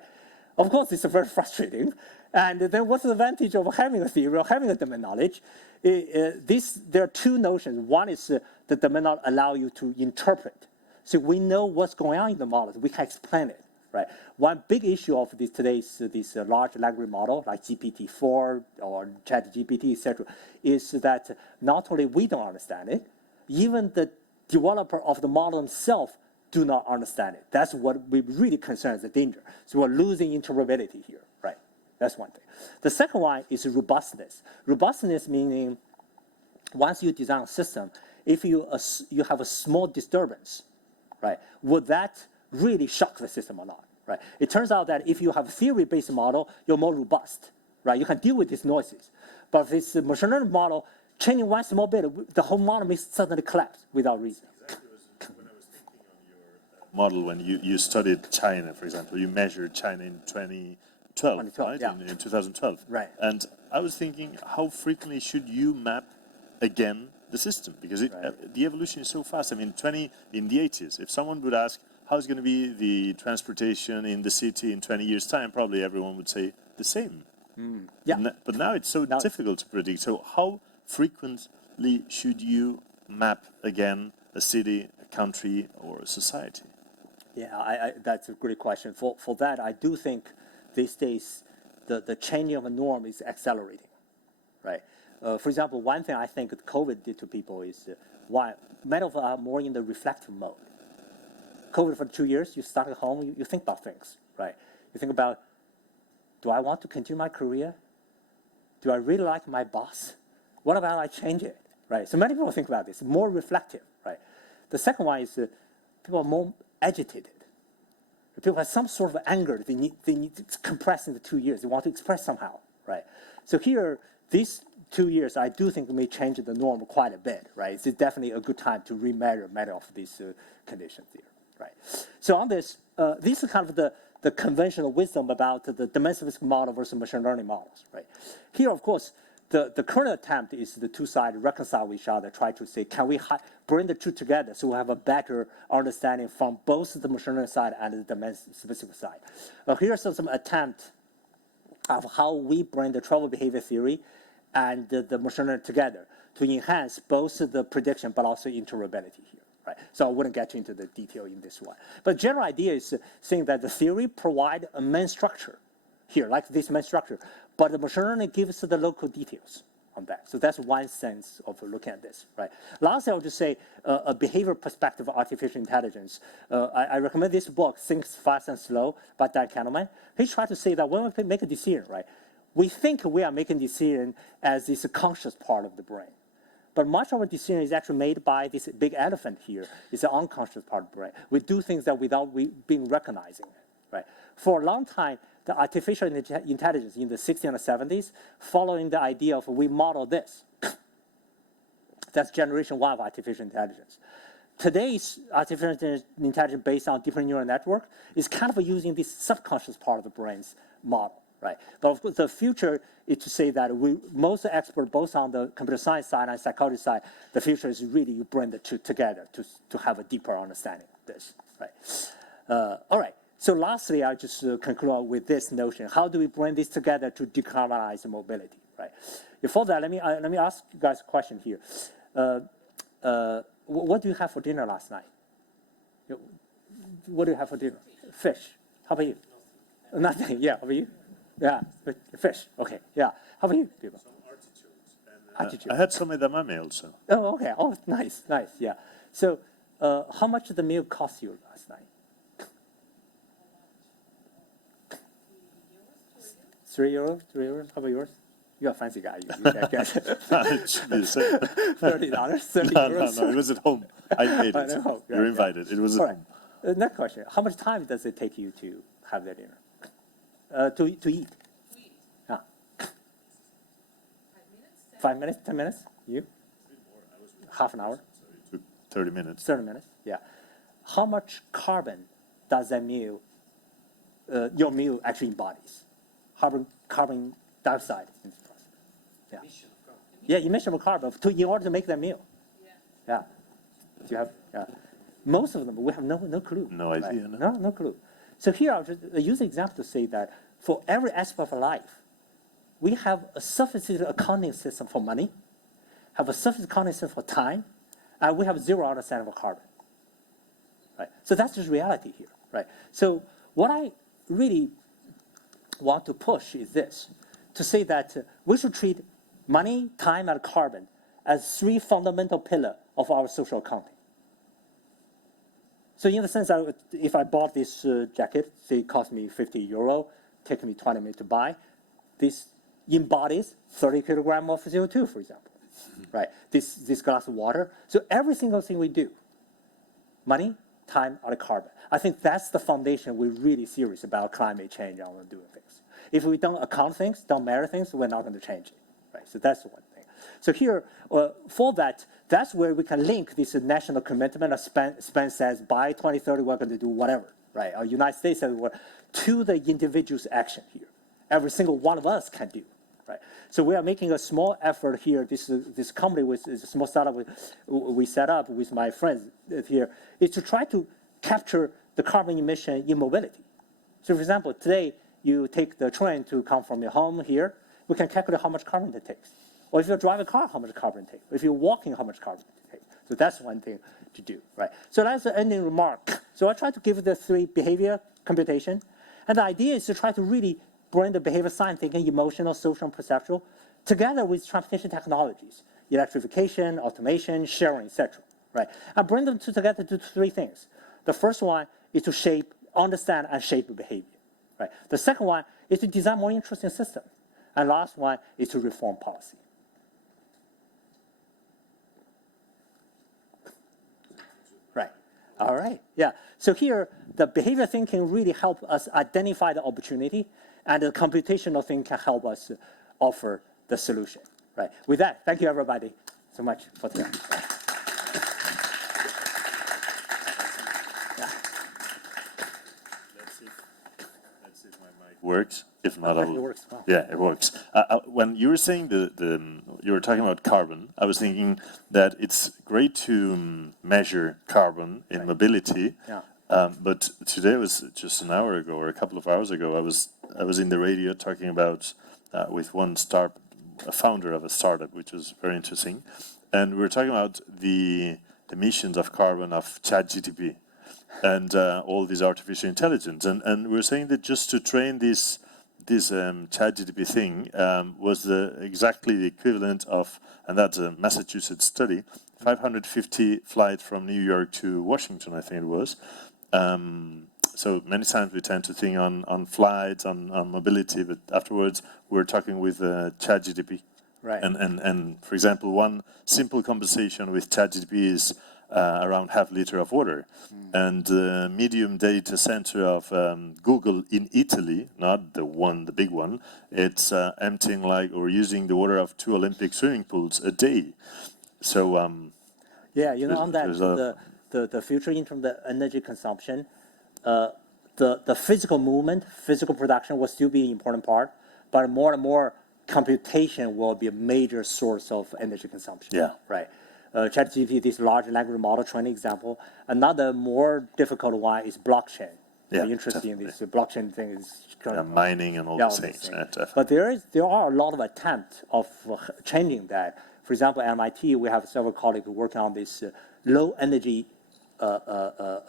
Of course, it's very frustrating. And then what's the advantage of having a theory or having a domain knowledge? There are two notions. One is the domain knowledge allow you to interpret. So we know what's going on in the model. We can explain it, right? One big issue of today's large language model, like GPT-4 or ChatGPT, etc., is that not only we don't understand it, even the developer of the model himself do not understand it. That's what we really concern as the danger. So we're losing interoperability here, right? That's one thing. The second one is robustness. Robustness meaning once you design a system, if you have a small disturbance, right, would that really shock the system or not, right? It turns out that if you have a theory-based model, you're more robust, right? You can deal with these noises. But if it's a machine learning model, changing one small bit, the whole model may suddenly collapse without reason. When I was thinking on your model, when you studied China, for example, you measured China in 2012, right? Yeah. In 2012. Right. And I was thinking, how frequently should you map again the system? Because the evolution is so fast. I mean, in the 80s, if someone would ask, how's going to be the transportation in the city in 20 years' time, probably everyone would say the same. Yeah. But now it's so difficult to predict. So how frequently should you map again a city, a country, or a society? Yeah, that's a great question. For that, I do think these days the changing of a norm is accelerating, right? For example, one thing I think that COVID did to people is why many of us are more in the reflective mode. COVID for 2 years, you start at home, you think about things, right? You think about, do I want to continue my career? Do I really like my boss? What about I change it, right? So many people think about this, more reflective, right? The second one is people are more agitated. People have some sort of anger they need to compress into 2 years. They want to express somehow, right? So here, these 2 years, I do think may change the norm quite a bit, right? It's definitely a good time to remeasure many of these conditions here, right? So on this, this is kind of the conventional wisdom about the domain-specific model versus machine learning models, right? Here, of course, the current attempt is the two sides reconcile with each other, try to say, can we bring the two together so we have a better understanding from both the machine learning side and the domain-specific side. Here's some attempt of how we bring the travel behavior theory and the machine learning together to enhance both the prediction but also interoperability here. Right. So I wouldn't get into the detail in this one. But general idea is saying that the theory provide a main structure here, like this main structure, but the machine learning gives the local details on that. So that's one sense of looking at this, right? Lastly, I'll just say a behavior perspective of artificial intelligence. I recommend this book, Think Fast and Slow, by Dan Kahneman. He tried to say that when we make a decision, right, we think we are making a decision as this conscious part of the brain. But much of our decision is actually made by this big elephant here. It's an unconscious part of the brain. We do things that without being recognizing it, right? For a long time, the artificial intelligence in the 60s and the 70s, following the idea of we model this. That's generation one of artificial intelligence. Today's artificial intelligence based on different neural network is kind of using this subconscious part of the brain's model, right? But of course, the future is to say that most experts, both on the computer science side and psychology side, the future is really you bring the two together to have a deeper understanding of this, right? All right. So lastly, I'll just conclude with this notion. How do we bring this together to decarbonize mobility, right? Before that, let me ask you guys a question here. What do you have for dinner last night? What do you have for dinner? Fish. How about you? Nothing. Yeah. How about you? Yeah. Fish. Okay. Yeah. How about you, people? Some artichokes. I had some edamame also. Oh, okay. Oh, nice. Nice. Yeah. So, how much did the meal cost you last night? €3. €3. How about yours? You're a fancy guy. You guess. It should be the same. $30. No. It was at home. I made it. You're invited. It was at home. Next question. How much time does it take you to have that dinner? To eat? Yeah. 5 minutes? 10 minutes? You? Half an hour? It took 30 minutes. 30 minutes, yeah. How much carbon does that meal, your meal actually embodies? Carbon dioxide in this process. Yeah. Yeah, emission of carbon in order to make that meal. Yeah. Do you have? Yeah. Most of them, we have no clue. No idea. Right? No clue. So here I'll just use an example to say that for every aspect of life, we have a sophisticated accounting system for money, have a sophisticated accounting system for time, and we have zero understanding of carbon. Right. So that's just reality here. Right. So what I really want to push is this, to say that we should treat money, time, and carbon as three fundamental pillars of our social accounting. So in the sense that if I bought this jacket, say it cost me €50, take me 20 minutes to buy, this embodies 30 kilograms of CO2, for example, right? This glass of water. So every single thing we do, money, time, or carbon. I think that's the foundation we're really serious about climate change and doing things. If we don't account things, don't measure things, we're not going to change it, right? So that's one thing. So here, for that, that's where we can link this national commitment. Spain says by 2030 we're going to do whatever, right? Or United States says to the individual's action here. Every single one of us can do, right? So we are making a small effort here. This company is a small startup we set up with my friends here is to try to capture the carbon emission in mobility. So for example, today you take the train to come from your home here, we can calculate how much carbon it takes. Or if you drive a car, how much carbon it takes. If you're walking, how much carbon it takes. So that's one thing to do, right? So that's the ending remark. So I try to give the three: behavior, computation, and the idea is to try to really bring the behavior science thinking, emotional, social, and perceptual, together with transportation technologies, electrification, automation, sharing, etc. Right? And bring them together to three things. The first one is to understand and shape behavior. Right? The second one is to design more interesting systems. And last one is to reform policy. Right. All right. Yeah. So here, the behavior thinking really helps us identify the opportunity, and the computational thing can help us offer the solution. Right. With that, thank you everybody so much for today. Let's see if my mic works. If not, I will. It works. Wow. Yeah, it works. When you were saying you were talking about carbon, I was thinking that it's great to measure carbon in mobility. Yeah. But today was just an hour ago or a couple of hours ago. I was in the radio talking about with a founder of a startup, which was very interesting, and we were talking about the emissions of carbon of ChatGPT and all this artificial intelligence, and we were saying that just to train this ChatGPT thing was exactly the equivalent of, and that's a Massachusetts study, 550 flights from New York to Washington, I think it was. So many times we tend to think on flights, on mobility, but afterwards we're talking with ChatGPT. Right. And for example, one simple conversation with ChatGPT is around half liter of water. And the medium data center of Google in Italy, not the big one, it's emptying or using the water of 2 Olympic swimming pools a day. So yeah, on that, the future in terms of the energy consumption, the physical movement, physical production will still be an important part, but more and more computation will be a major source of energy consumption. Yeah. Right. ChatGPT, this large language model training example. Another more difficult one is blockchain. Yeah, The interest in this blockchain thing is mining and all those things. Yeah, but there are a lot of attempts of changing that. For example, at MIT, we have several colleagues working on this low energy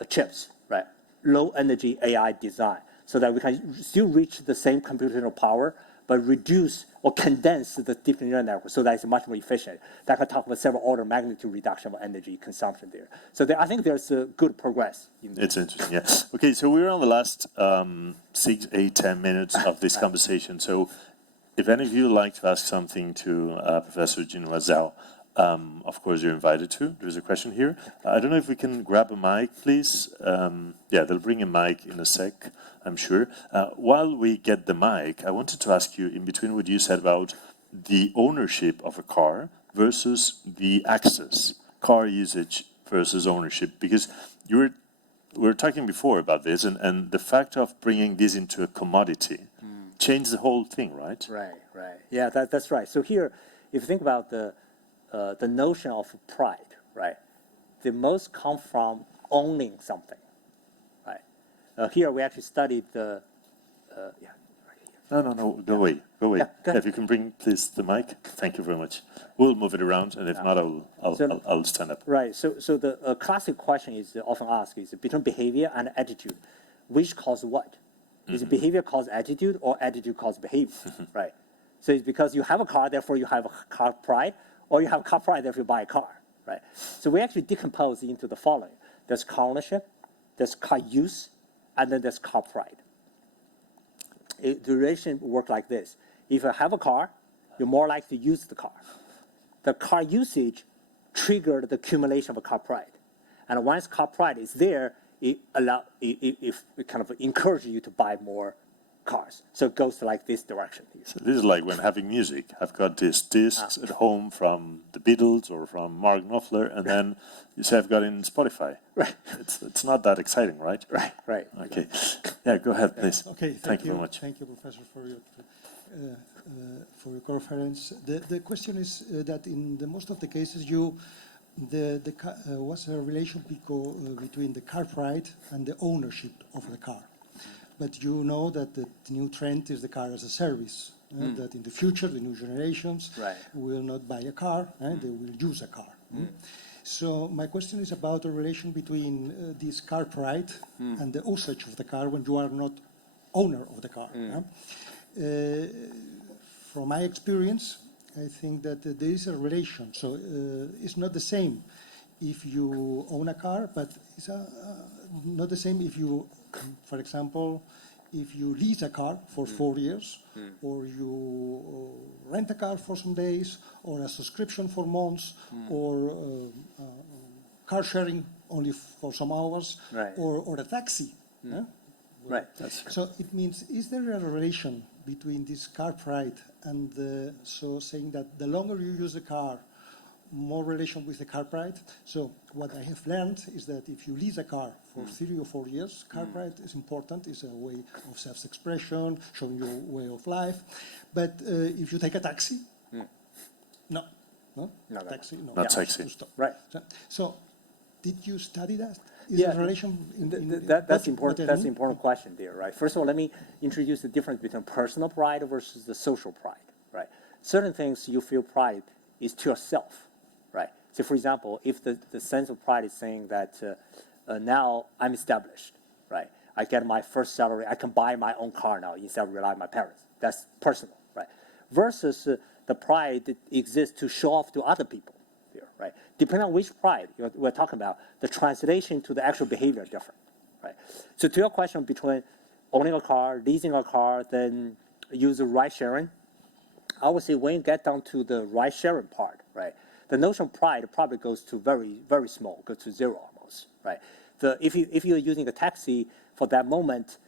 chips, right? Low energy AI design, so that we can still reach the same computational power, but reduce or condense the deep neural network so that it's much more efficient. That can talk about several order of magnitude reduction of energy consumption there. So I think there's good progress. It's interesting, yeah. Okay, so we're on the last 6, 8, 10 minutes of this conversation. So if any of you would like to ask something to Professor Jinhua Zhao, of course you're invited to. There's a question here. I don't know if we can grab a mic, please. Yeah, they'll bring a mic in a sec, I'm sure. While we get the mic, I wanted to ask you, in between what you said about the ownership of a car versus the access, car usage versus ownership, because we were talking before about this, and the fact of bringing this into a commodity changed the whole thing, right? Right. Yeah, that's right. So here, if you think about the notion of pride, right? The most come from owning something, right? Here we actually studied the, yeah. No, go away. Yeah, go ahead. If you can bring, please, the mic. Thank you very much. We'll move it around, and if not, I'll stand up. Right, so the classic question is often asked is between behavior and attitude, which cause what? Is behavior cause attitude or attitude cause behavior, right? So it's because you have a car, therefore you have a car pride, or you have car pride, therefore you buy a car, right? So we actually decompose into the following. There's car ownership, there's car use, and then there's car pride. The relation work like this. If you have a car, you're more likely to use the car. The car usage triggered the accumulation of a car pride. And once car pride is there, it kind of encourages you to buy more cars. So it goes like this direction. So this is like when having music. I've got these discs at home from the Beatles or from Mark Knopfler, and then you say I've got it in Spotify. Right. It's not that exciting, right? Right. Okay. Yeah, go ahead, please. Okay, thank you very much. Thank you, Professor, for your conference. The question is that in most of the cases, was a relation between the car pride and the ownership of the car. But you know that the new trend is the car as a service. That in the future, the new generations will not buy a car, they will use a car. So my question is about the relation between this car pride and the usage of the car when you are not owner of the car. From my experience, I think that there is a relation. So it's not the same if you own a car, but it's not the same if you, for example, if you lease a car for 4 years, or you rent a car for some days, or a subscription for months, or car sharing only for some hours, or a taxi. Right. So it means, is there a relation between this car pride and so saying that the longer you use the car, more relation with the car pride? So what I have learned is that if you lease a car for 3 or 4 years, car pride is important, it's a way of self-expression, showing your way of life. But if you take a taxi, no, taxi, no. Not taxi. Right. So did you study that? Is Yeah, there a relation that's important. That's an important question there, right? First of all, let me introduce the difference between personal pride versus the social pride, right? Certain things you feel pride is to yourself, right? So, for example, if the sense of pride is saying that now I'm established, right? I get my first salary, I can buy my own car now instead of relying on my parents. That's personal, right? Versus the pride that exists to show off to other people. Right? Depending on which pride we're talking about, the translation to the actual behavior are different, right? So to your question between owning a car, leasing a car, then use ride sharing, I would say when you get down to the ride sharing part, right, the notion of pride probably goes to very, very small, goes to zero almost, right? If you're using a taxi for that moment,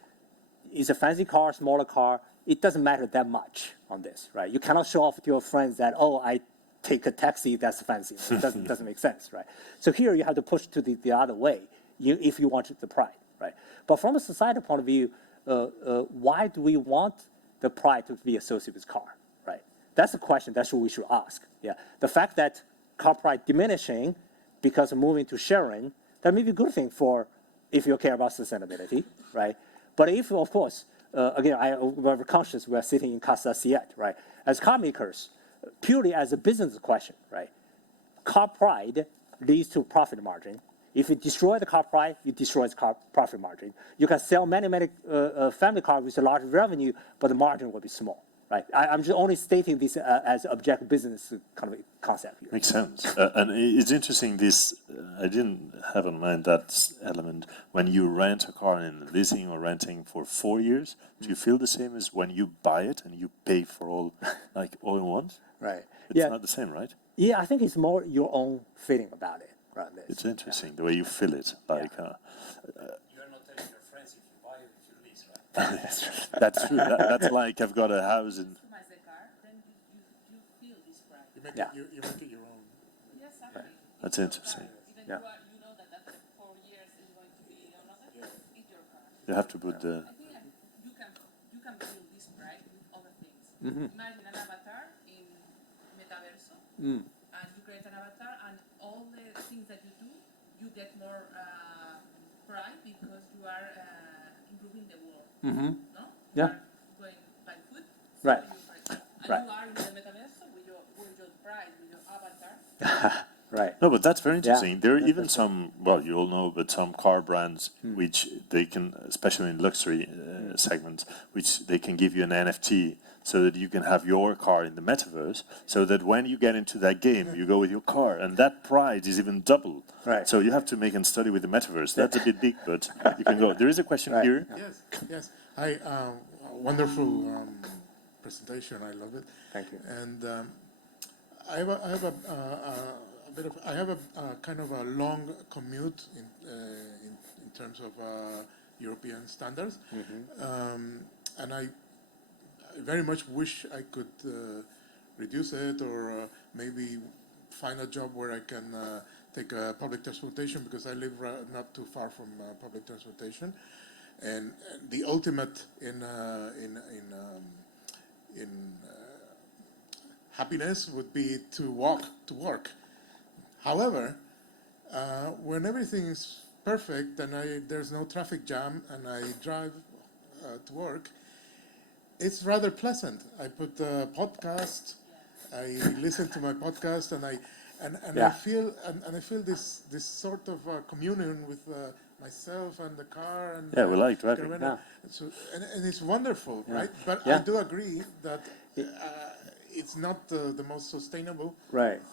it's a fancy car, smaller car, it doesn't matter that much on this, right? You cannot show off to your friends that, oh, I take a taxi, that's fancy. It doesn't make sense, right? So here you have to push to the other way if you want the pride. right? But from a societal point of view, why do we want the pride to be associated with car, right? That's a question that's what we should ask. Yeah, the fact that car pride diminishing because of moving to sharing, that may be a good thing for if you care about sustainability, right? But if, of course, again, we're conscious we are sitting in CASA, right? As car makers, purely as a business question, right? Car pride leads to profit margin. If you destroy the car pride, you destroy the car profit margin. You can sell many family cars with a large revenue, but the margin will be small, right? I'm just only stating this as objective business kind of concept here. Makes sense. And it's interesting, this, I didn't have in mind that element. When you rent a car in leasing or renting for 4 years, do you feel the same as when you buy it and you pay for all in once? Right. It's not the same, right? Yeah, I think it's more your own feeling about it. Right, it's interesting, the way you feel it. Like, You're not telling your friends if you buy it, if you lease, right? That's true. That's like I've got a house in... Customize the car, then you feel this pride. You make, you make it your own. Yes, exactly. That's interesting. Even you know that after 4 years is going to be another. It's your car. You have to put the... I think you can build this pride with other things. Imagine an avatar in metaverso, and you create an avatar, and all the things that you do, you get more pride because you are improving the world. No? You Yeah. are going by foot. Right. And Right. you are in the metaverso with your pride, with your avatar. Right. No, but that's very interesting. Yeah. There are even some, well, you all know, but some car brands which they can, especially in luxury segments, which they can give you an NFT so that you can have your car in the metaverse, so that when you get into that game, you go with your car, and that pride is even double. Right. So you have to make a study with the metaverse. That's a bit big, but you can go. There is a question here. Yes. Wonderful presentation. I love it. Thank you. And I have a kind of a long commute in terms of European standards, and I very much wish I could reduce it, or maybe find a job where I can take public transportation, because I live not too far from public transportation, and the ultimate in happiness would be to walk to work. However, when everything is perfect and there's no traffic jam and I drive to work, it's rather pleasant. I put a podcast, I listen to my podcast, and I feel this sort of communion with myself and the car, and Yeah, we like driving. So, and it's wonderful, right? But I do agree that it's not the most sustainable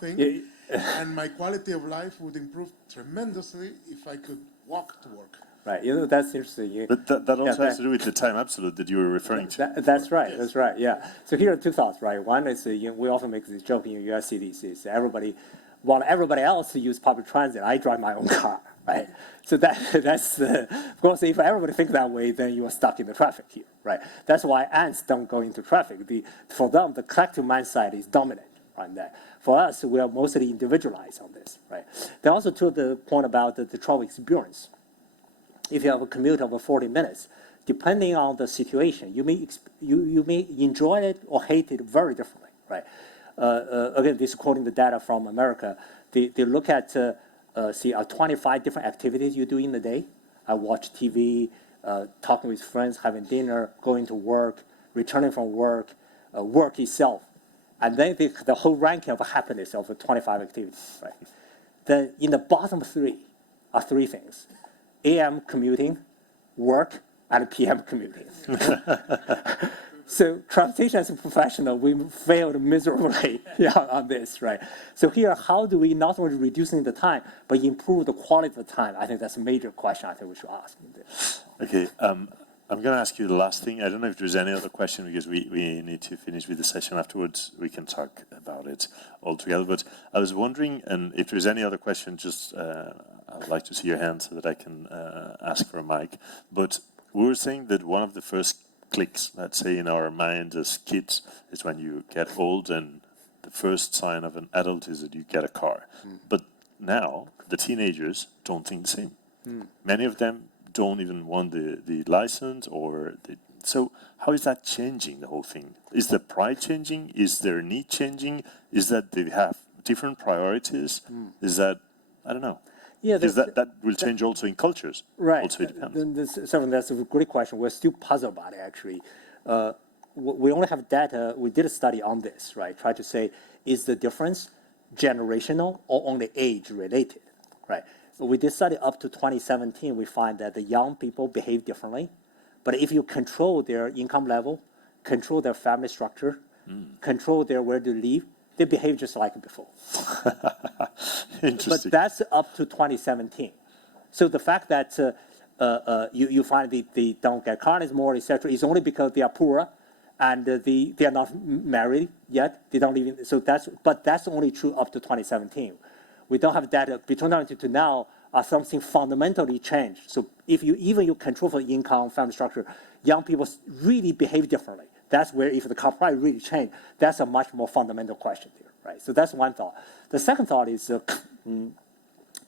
thing, and my quality of life would improve tremendously if I could walk to work. Right, that's interesting. But that also has to do with the time absolute that you were referring to. That's right, that's right, yeah. So here are two thoughts, right? One is, we often make this joke in US cities, is everybody else to use public transit, I drive my own car, right? So that's, of course, if everybody thinks that way, then you are stuck in the traffic here, right? That's why ants don't go into traffic. For them, the collective mindset is dominant, right? For us, we are mostly individualized on this, right? Then also to the point about the travel experience. If you have a commute of 40 minutes, depending on the situation, you may enjoy it or hate it very differently, right? Again, this is quoting the data from America. They look at 25 different activities you do in the day. I watch TV, talking with friends, having dinner, going to work, returning from work, work itself. And then the whole ranking of happiness of 25 activities, right? Then in the bottom three are three things: AM commuting, work, and PM commuting. So transportation as a professional, we failed miserably on this, right? So here, how do we not only reducing the time, but improve the quality of the time? I think that's a major question I think we should ask. Okay, I'm going to ask you the last thing. I don't know if there's any other question, because we need to finish with the session afterwards. We can talk about it all together. But I was wondering, and if there's any other question, just I would like to see your hand so that I can ask for a mic. But we were saying that one of the first clicks, let's say, in our mind as kids is when you get old, and the first sign of an adult is that you get a car. But now the teenagers don't think the same. Many of them don't even want the license, or so how is that changing the whole thing? Is the pride changing? Is their need changing? Is that they have different priorities? Is that, I don't know. Yeah, because that will change also in cultures. Right. Also, it depends. That's a great question. We're still puzzled about it, actually. We only have data. We did a study on this, right? Try to say, is the difference generational or only age related, right? So we did study up to 2017. We find that the young people behave differently. But if you control their income level, control their family structure, control their where to live, they behave just like before. Interesting. But that's up to 2017. So the fact that you find they don't get cars more, etc., is only because they are poor and they are not married yet. They don't live in, so that's only true up to 2017. We don't have data between 2017 to now. Something fundamentally changed. So if you control for income, family structure, young people really behave differently. That's where if the car price really changed, that's a much more fundamental question here, right? So that's one thought. The second thought is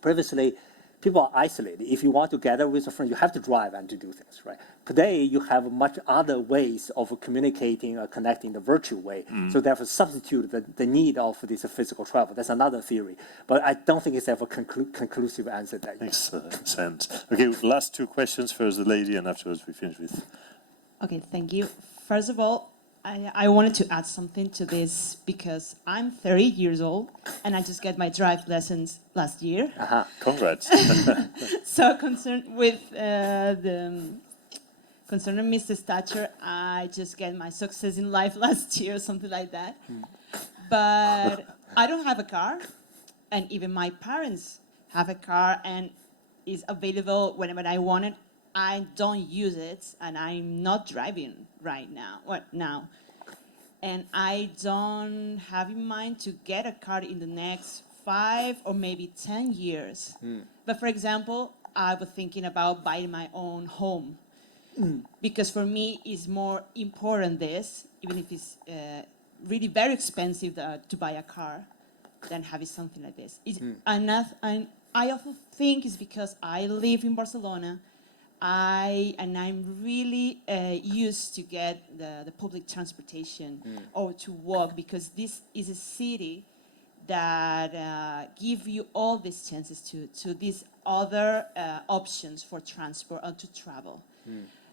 previously people are isolated. If you want to gather with a friend, you have to drive and to do things, right? Today you have much other ways of communicating or connecting the virtual way. So therefore substitute the need of this physical travel. That's another theory. But I don't think it's ever conclusive answer that. Makes sense. Okay, last two questions. First the lady, and afterwards we finish with. Okay, thank you. First of all, I wanted to add something to this because I'm 30 years old and I just got my drive lessons last year. Congrats. So concerning Mr. Stature, I just get my success in life last year, something like that. But I don't have a car, and even my parents have a car and is available whenever I want it. I don't use it, and I'm not driving right now. And I don't have in mind to get a car in the next 5 or maybe 10 years. But for example, I was thinking about buying my own home. Because for me, it's more important this, even if it's really very expensive to buy a car, than having something like this. And I also think it's because I live in Barcelona. I'm really used to get the public transportation or to walk, because this is a city that give you all these chances to these other options for transport or to travel.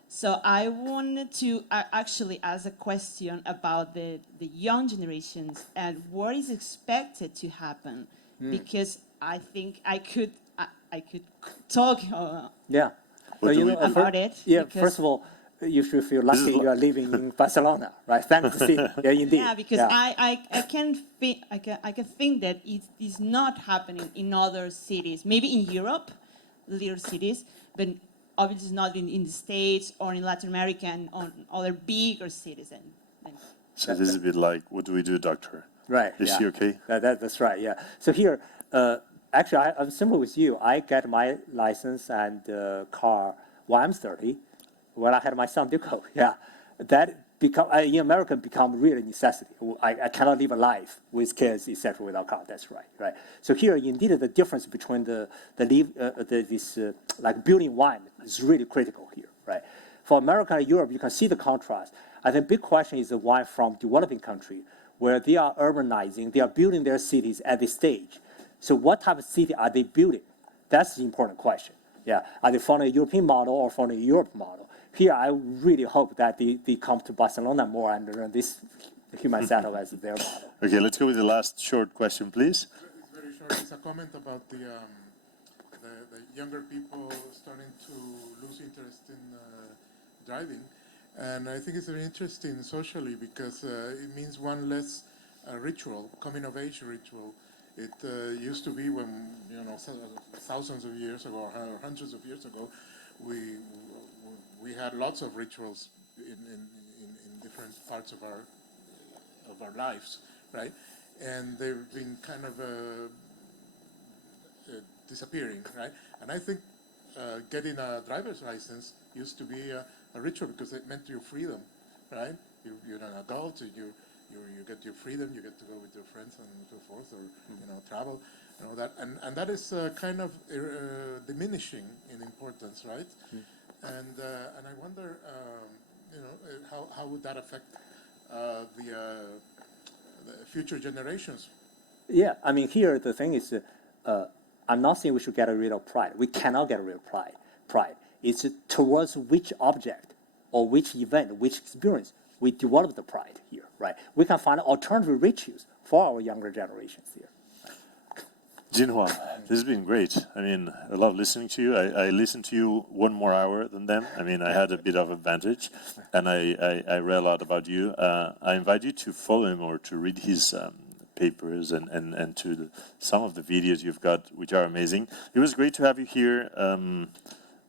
So I wanted to actually ask a question about the young generations and what is expected to happen, because I think I could talk about it. Yeah, first of all, you should feel lucky you are living in Barcelona, right? Thanks to see. Yeah, indeed. Yeah, because I can think that it is not happening in other cities, maybe in Europe, little cities, but obviously not in the States or in Latin America and on other bigger cities. So this is a bit like, what do we do, doctor? Right. Is she okay? That's right. Yeah. So here, actually, I'm similar with you. I get my license and car when I'm 30, when I had my son Duco. Yeah, that in America become really necessity. I cannot live a life with kids, etc., without car. That's right. Right. So here, indeed, the difference between like building one is really critical here. Right. For America and Europe, you can see the contrast. I think big question is the one from developing country, where they are urbanizing, they are building their cities at this stage. So what type of city are they building? That's the important question. Yeah, are they following a European model or following a Europe model? Here, I really hope that they come to Barcelona more and learn this human setup as their model. Okay, let's go with the last short question, please. It's very short. It's a comment about the younger people starting to lose interest in driving. And I think it's very interesting socially because it means one less ritual, coming of age ritual. It used to be when, thousands of years ago or hundreds of years ago, we had lots of rituals in different parts of our lives, right? And they've been kind of disappearing, right? And I think getting a driver's license used to be a ritual because it meant your freedom, right? You're an adult, you get your freedom, you get to go with your friends and so forth, or travel, that, and that is kind of diminishing in importance, right? And I wonder, how would that affect the future generations? Yeah, I mean, here the thing is, I'm not saying we should get rid of pride. We cannot get rid of pride. It's towards which object or which event, which experience we develop the pride here, right? We can find alternative rituals for our younger generations here. Jinhua, this has been great. I mean, I love listening to you. I listened to you 1 more hour than them. I mean, I had a bit of advantage, and I read a lot about you. I invite you to follow him or to read his papers and to some of the videos you've got, which are amazing. It was great to have you here.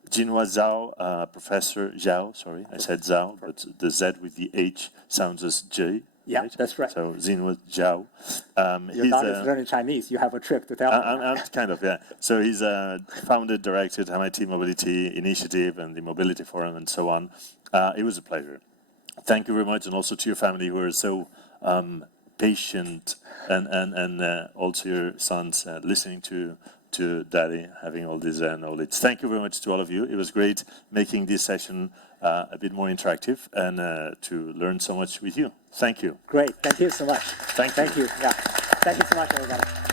Jinhua Zhao, Professor Zhao, sorry, I said Zhao, but the Z with the H sounds as J. Yeah, right? that's right. So Jinhua Zhao. Your daughter is learning Chinese. You have a trick to tell me. I'm kind of, yeah. So he's founded, directed MIT Mobility Initiative and the Mobility Forum and so on. It was a pleasure. Thank you very much, and also to your family who are so patient, and also your sons listening to Daddy, having all this knowledge. Thank you very much to all of you. It was great making this session a bit more interactive and to learn so much with you. Thank you. Great. Thank you so much. Thank you. Yeah. Thank you so much, everybody.